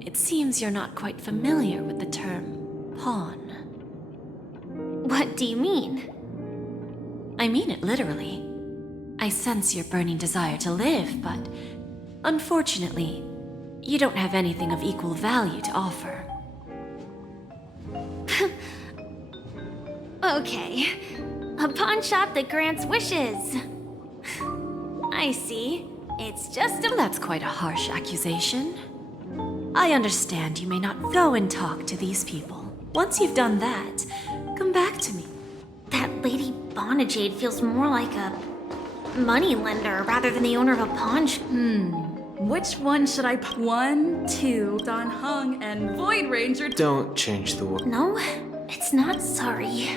It seems you're not quite familiar with the term pawn. What do you mean? I mean it literally. I sense your burning desire to live, but unfortunately, you don't have anything of equal value to offer. Okay. A pawn shop that grants wishes. I see. It's just a... Well, that's quite a harsh accusation. I understand you may not go and talk to these people. Once you've done that, come back to me. That Lady Bonajade feels more like a money lender rather than the owner of a pawn shop. Which one should I... 1, 2, Dan Heng and Void Ranger... Don't change the word. No, it's not sorry.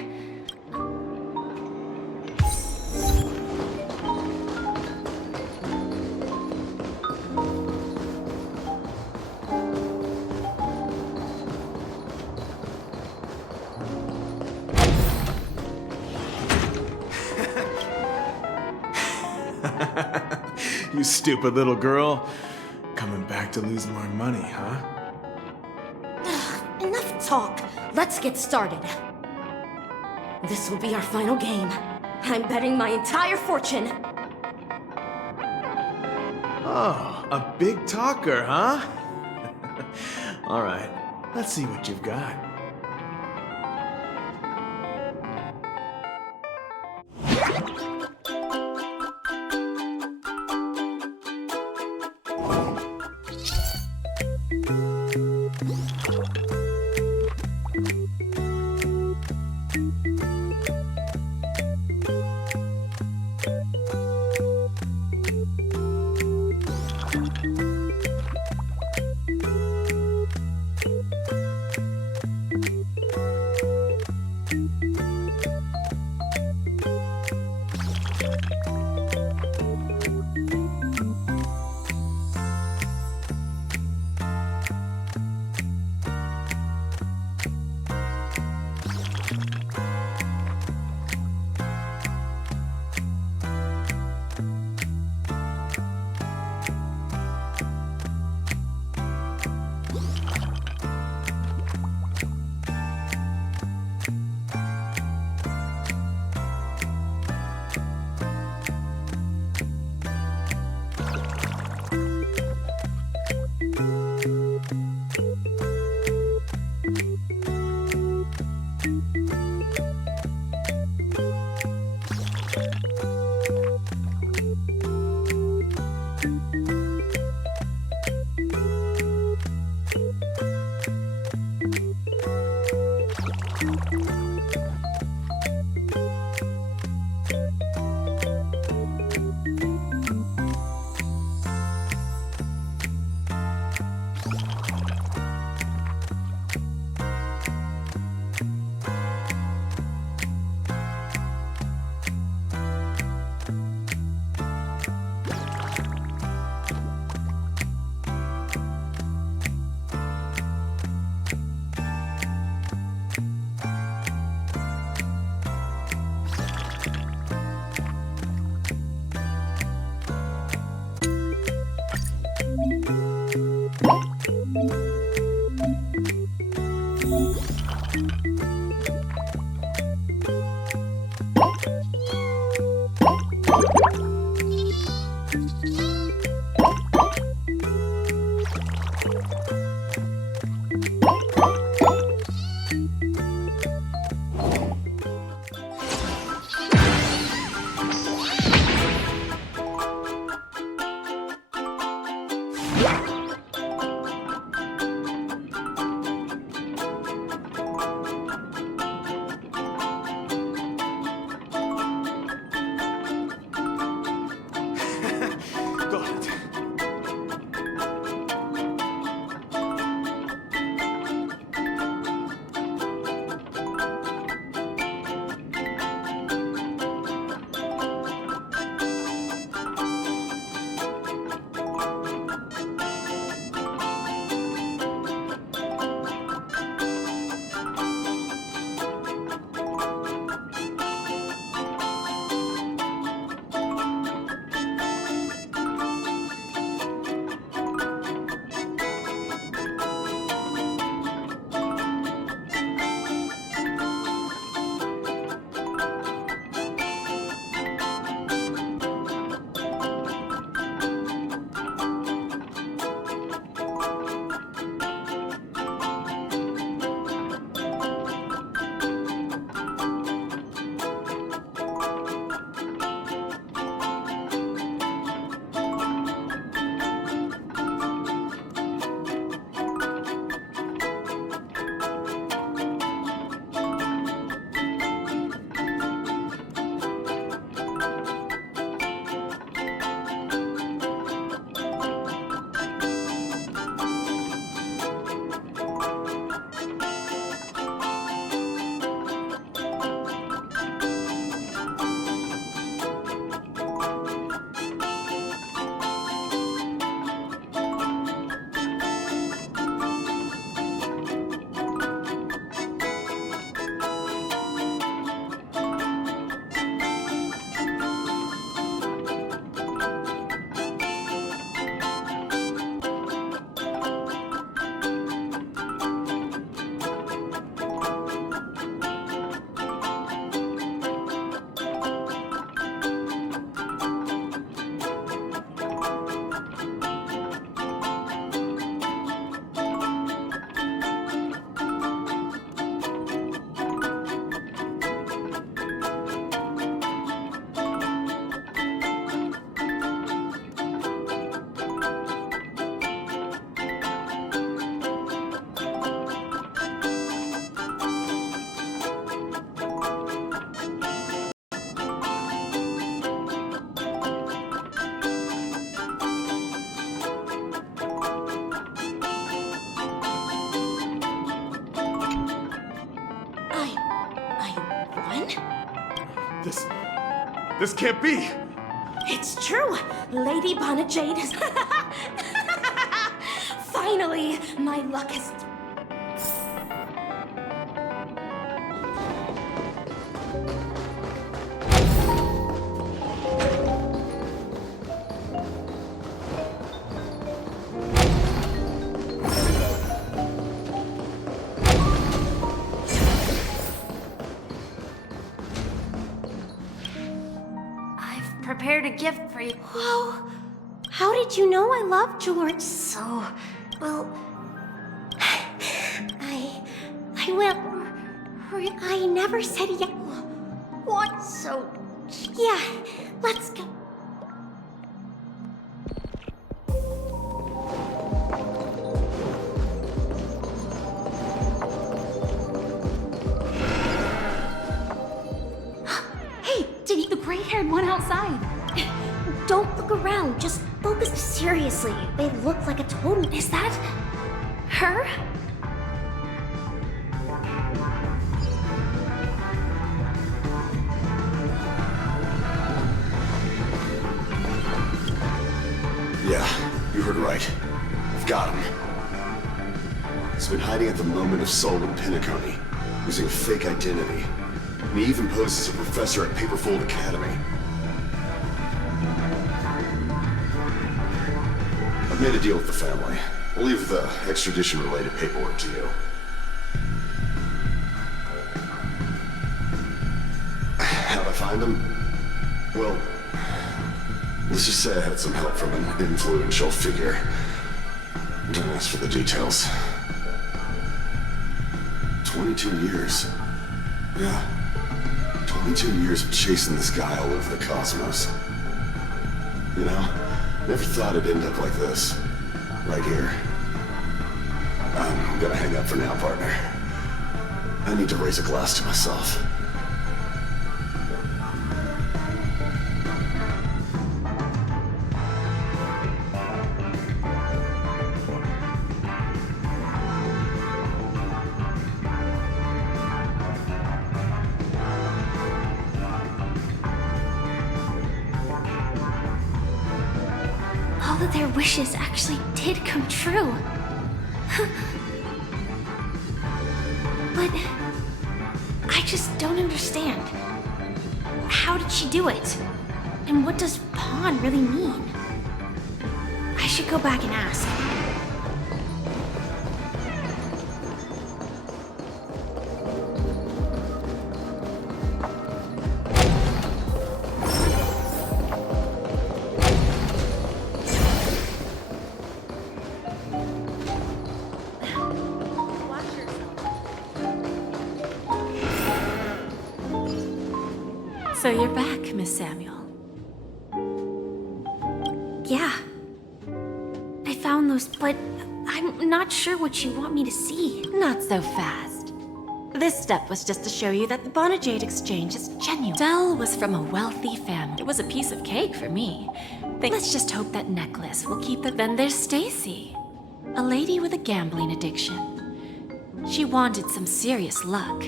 You stupid little girl. Coming back to lose more money, huh? Enough talk. Let's get started. This will be our final game. I'm betting my entire fortune. Oh, a big talker, huh? All right, let's see what you've got. Son? This can't be! It's true! Lady Bonajade is... Finally, my luck has... Prepared a gift for you. Whoa! How did you know I love George so... well... I never said yes. What? So... yeah, let's go. Hey, did the gray-haired one outside? Don't look around, just focus seriously. They look like a total... Is that... her? Yeah, you heard right. I've got him. He's been hiding at the Moment of Soul in Penacony, using a fake identity. And he even poses as a professor at Paperfold Academy. I've made a deal with the family. I'll leave the extradition-related paperwork to you. How'd I find him? Well, let's just say I had some help from an influential figure. Don't ask for the details. 22 years. Yeah. 22 years of chasing this guy all over the cosmos. You know, never thought it'd end up like this. Right here. I'm gonna hang up for now, partner. I need to raise a glass to myself. All of their wishes actually did come true. But I just don't understand. How did she do it? And what does pawn really mean? I should go back and ask. So you're back, Miss Samuel. Yeah. I found those, but I'm not sure what you want me to see. Not so fast. This step was just to show you that the Bonajade exchange is genuine. Dell was from a wealthy family. It was a piece of cake for me. Let's just hope that necklace will keep it. Then there's Stacy, a lady with a gambling addiction. She wanted some serious luck,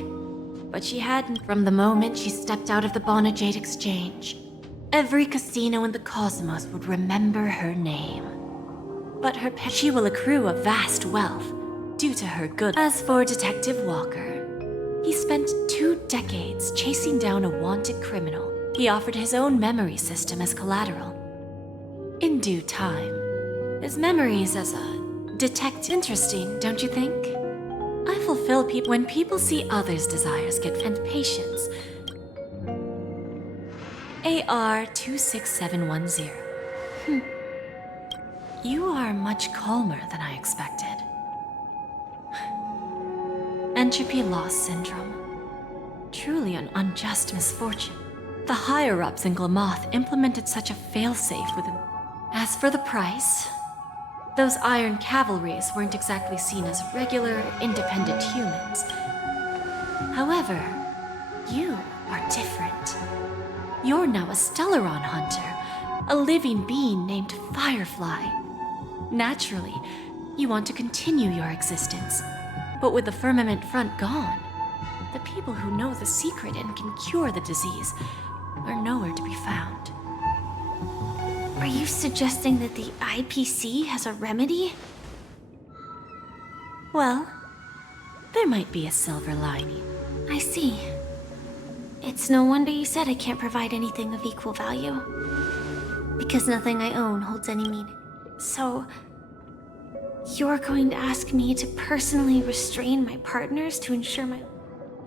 but she hadn't from the moment she stepped out of the Bonajade exchange. Every casino in the cosmos would remember her name. But she will accrue a vast wealth due to her good. As for Detective Walker, he spent 2 decades chasing down a wanted criminal. He offered his own memory system as collateral. In due time, his memories as a detective. Interesting, don't you think? I fulfill people when people see others' desires get and patience. AR 26710. You are much calmer than I expected. Entropy loss syndrome. Truly an unjust misfortune. The higher-ups in Glamoth implemented such a failsafe within. As for the price, those Iron Cavalries weren't exactly seen as regular, independent humans. However, you are different. You're now a Stellaron hunter, a living being named Firefly. Naturally, you want to continue your existence, but with the Firmament Front gone, the people who know the secret and can cure the disease are nowhere to be found. Are you suggesting that the IPC has a remedy? Well, there might be a silver lining. I see. It's no wonder you said I can't provide anything of equal value. Because nothing I own holds any meaning. So, you're going to ask me to personally restrain my partners to ensure my...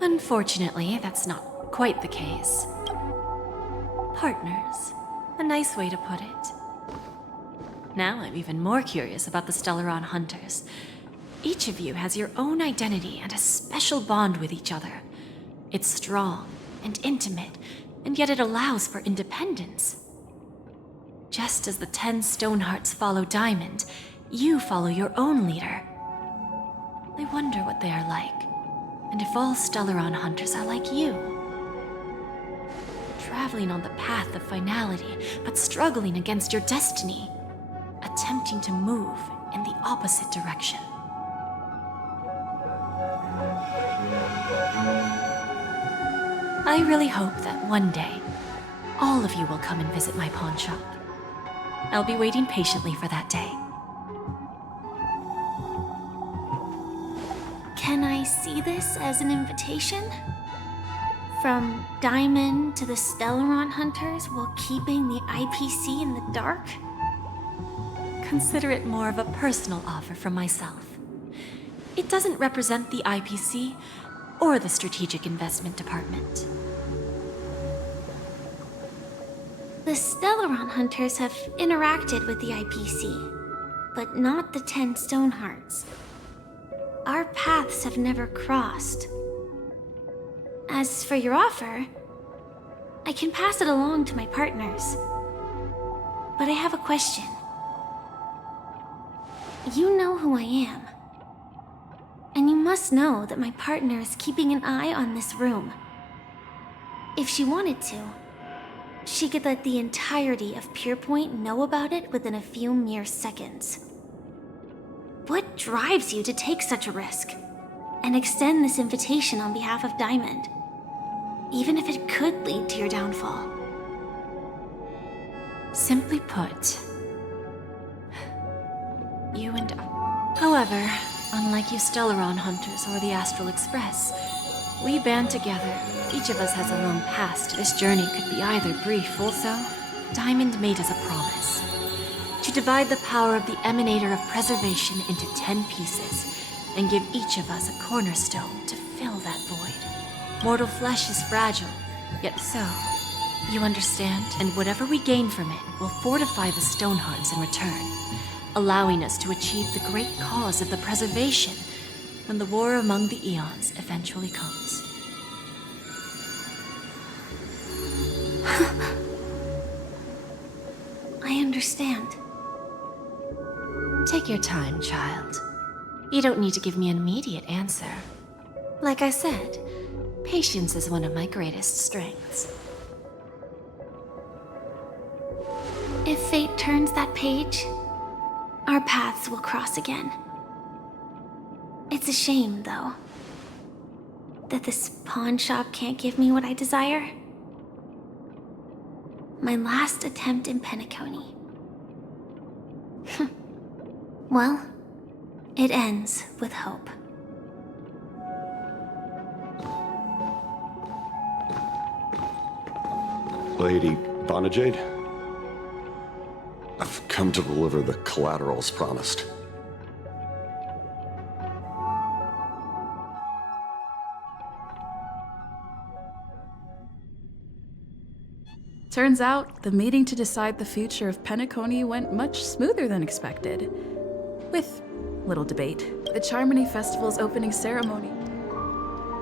Unfortunately, that's not quite the case. Partners. A nice way to put it. Now I'm even more curious about the Stellaron Hunters. Each of you has your own identity and a special bond with each other. It's strong and intimate, and yet it allows for independence. Just as the 10 Stonehearts follow Diamond, you follow your own leader. I wonder what they are like, and if all Stellaron Hunters are like you. Traveling on the path of finality, but struggling against your destiny. Attempting to move in the opposite direction. I really hope that one day, all of you will come and visit my pawn shop. I'll be waiting patiently for that day. Can I see this as an invitation? From Diamond to the Stellaron Hunters while keeping the IPC in the dark? Consider it more of a personal offer from myself. It doesn't represent the IPC or the Strategic Investment Department. The Stellaron Hunters have interacted with the IPC, but not the 10 Stonehearts. Our paths have never crossed. As for your offer, I can pass it along to my partners. But I have a question. You know who I am. And you must know that my partner is keeping an eye on this room. If she wanted to, she could let the entirety of Purepoint know about it within a few mere seconds. What drives you to take such a risk and extend this invitation on behalf of Diamond, even if it could lead to your downfall? Simply put, you and I. However, unlike you Stellaron Hunters or the Astral Express, we band together. Each of us has a lone past. This journey could be either brief. Also, Diamond made us a promise to divide the power of the Emanator of Preservation into 10 pieces and give each of us a cornerstone to fill that void. Mortal flesh is fragile, yet so. You understand? And whatever we gain from it will fortify the Stonehearts in return, allowing us to achieve the great cause of the preservation when the war among the Eons eventually comes. I understand. Take your time, child. You don't need to give me an immediate answer. Like I said, patience is one of my greatest strengths. If fate turns that page, our paths will cross again. It's a shame, though, that this pawn shop can't give me what I desire. My last attempt in Penacony. Well, it ends with hope. Lady Bonajade? I've come to deliver the collaterals promised. Turns out, the meeting to decide the future of Penacony went much smoother than expected. With little debate, the Charmony Festival's opening ceremony.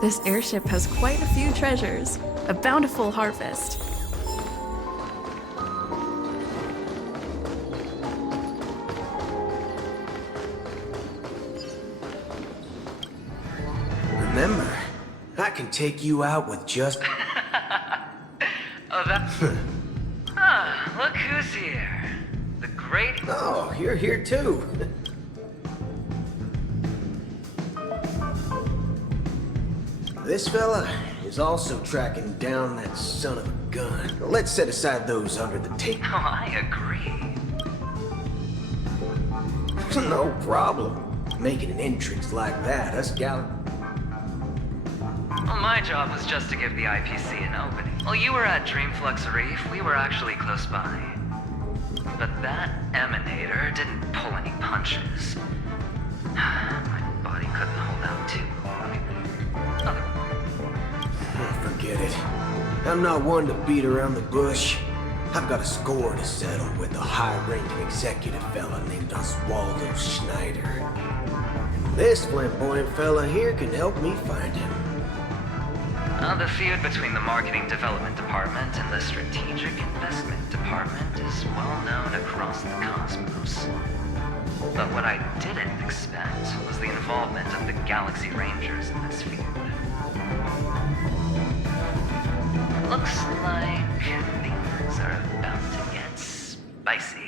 This airship has quite a few treasures, a bountiful harvest. Remember, I can take you out with just... Oh, that... Ah, look who's here. The great... Oh, you're here too. this fella is also tracking down that son of a gun. Let's set aside those under the table. Oh, I agree. No problem. Making an entrance like that, us gal... Well, my job was just to give the IPC an opening. While you were at Dreamflux Reef, we were actually close by. But that emanator didn't pull any punches. My body couldn't hold out too long. Forget it. I'm not one to beat around the bush. I've got a score to settle with a high-ranking executive fella named Oswaldo Schneider. And this flamboyant fella here can help me find him. The feud between the Marketing Development Department and the Strategic Investment Department is well known across the cosmos. But what I didn't expect was the involvement of the Galaxy Rangers in this feud. Looks like things are about to get spicy.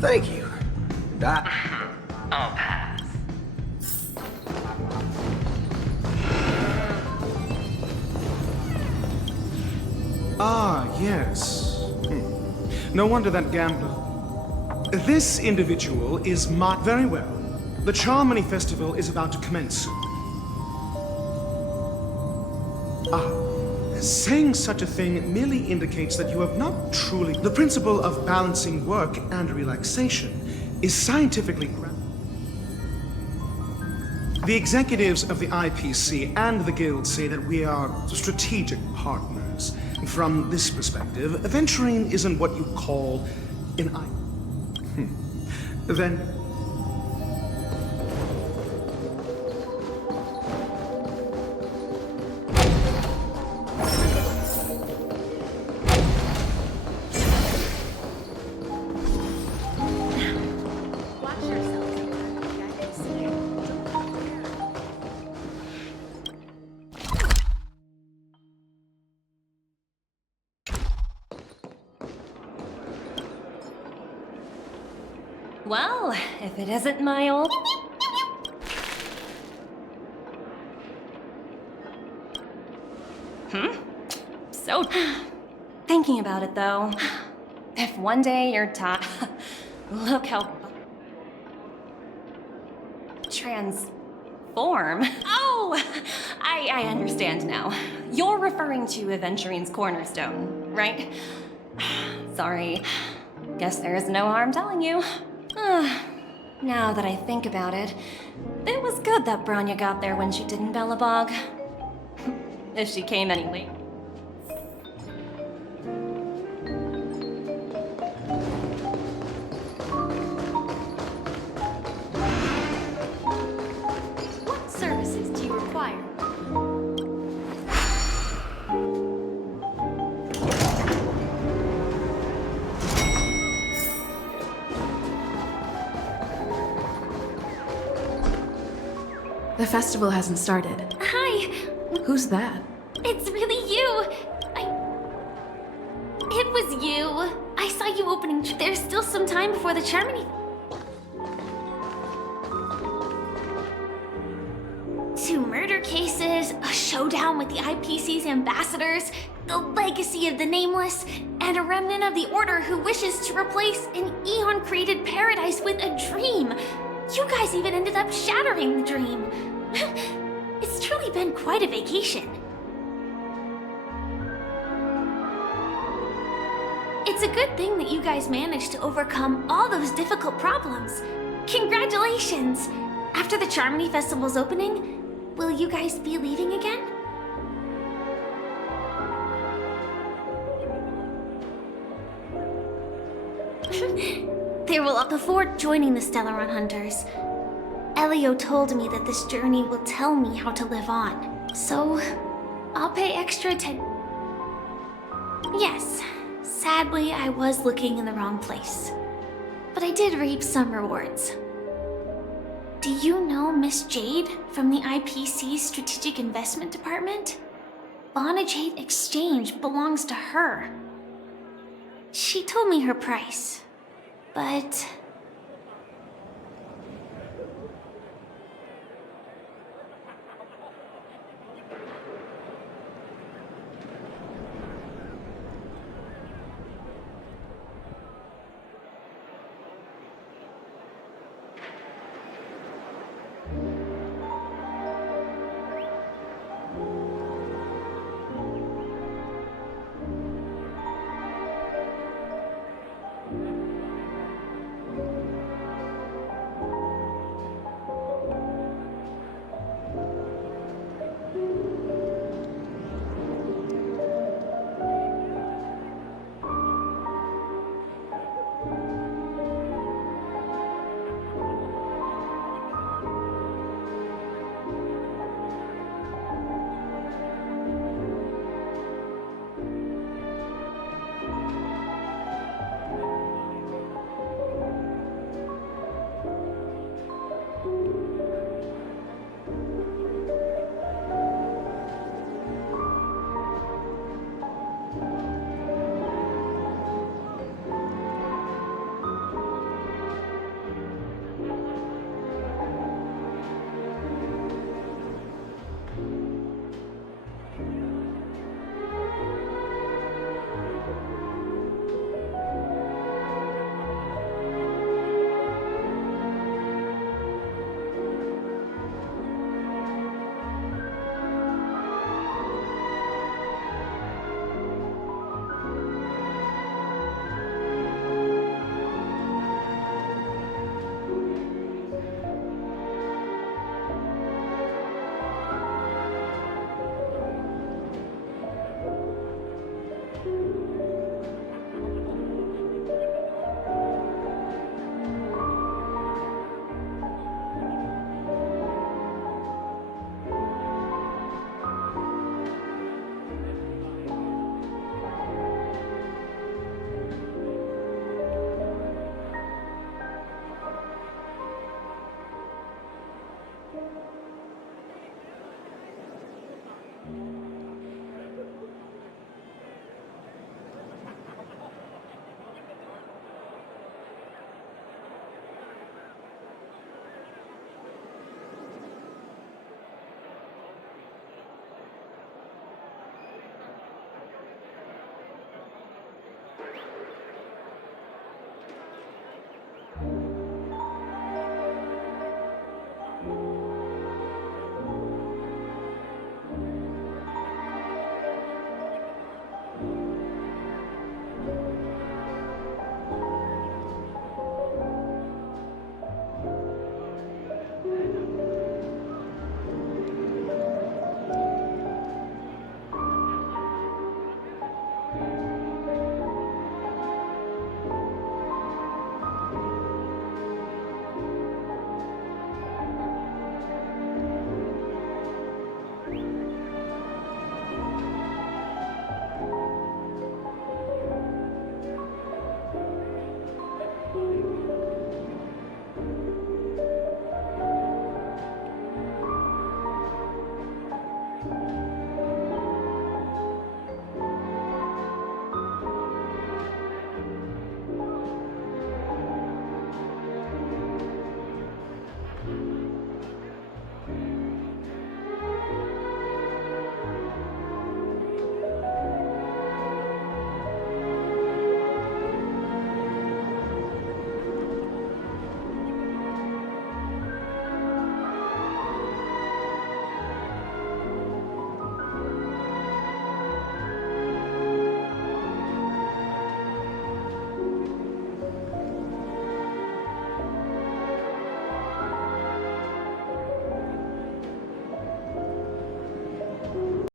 Thank you. I'll pass. Ah, yes. No wonder that gambler. This individual is marked very well. The Charmony Festival is about to commence soon. Saying such a thing merely indicates that you have not truly... The principle of balancing work and relaxation is scientifically grounded. The executives of the IPC and the Guild say that we are strategic partners. From this perspective, Aventurine isn't what you call an Then... Well, if it isn't my old... So... Thinking about it, though. If one day you're look how... Transform? Oh! I understand now. You're referring to Aventurine's cornerstone, right? Sorry. Guess there's no harm telling you. Now that I think about it, it was good that Bronya got there when she did in Belobog. If she came any late. What services do you require? The festival hasn't started. Hi, Who's that? it's really you. It was you. I saw you opening. There's still some time before the Charmony. 2 murder cases, a showdown with the IPC's ambassadors, the legacy of the Nameless, and a remnant of the Order who wishes to replace an Eon-created paradise with a dream. You guys even ended up shattering the dream. It's truly been quite a vacation. It's a good thing that you guys managed to overcome all those difficult problems. Congratulations! After the Charmony Festival's opening, will you guys be leaving again? There will before joining the Stellaron Hunters. Elio told me that this journey will tell me how to live on. So, I'll pay extra attention. Yes, sadly I was looking in the wrong place. But I did reap some rewards. Do you know Miss Jade from the IPC's Strategic Investment Department? Bana Jade Exchange belongs to her. She told me her price, but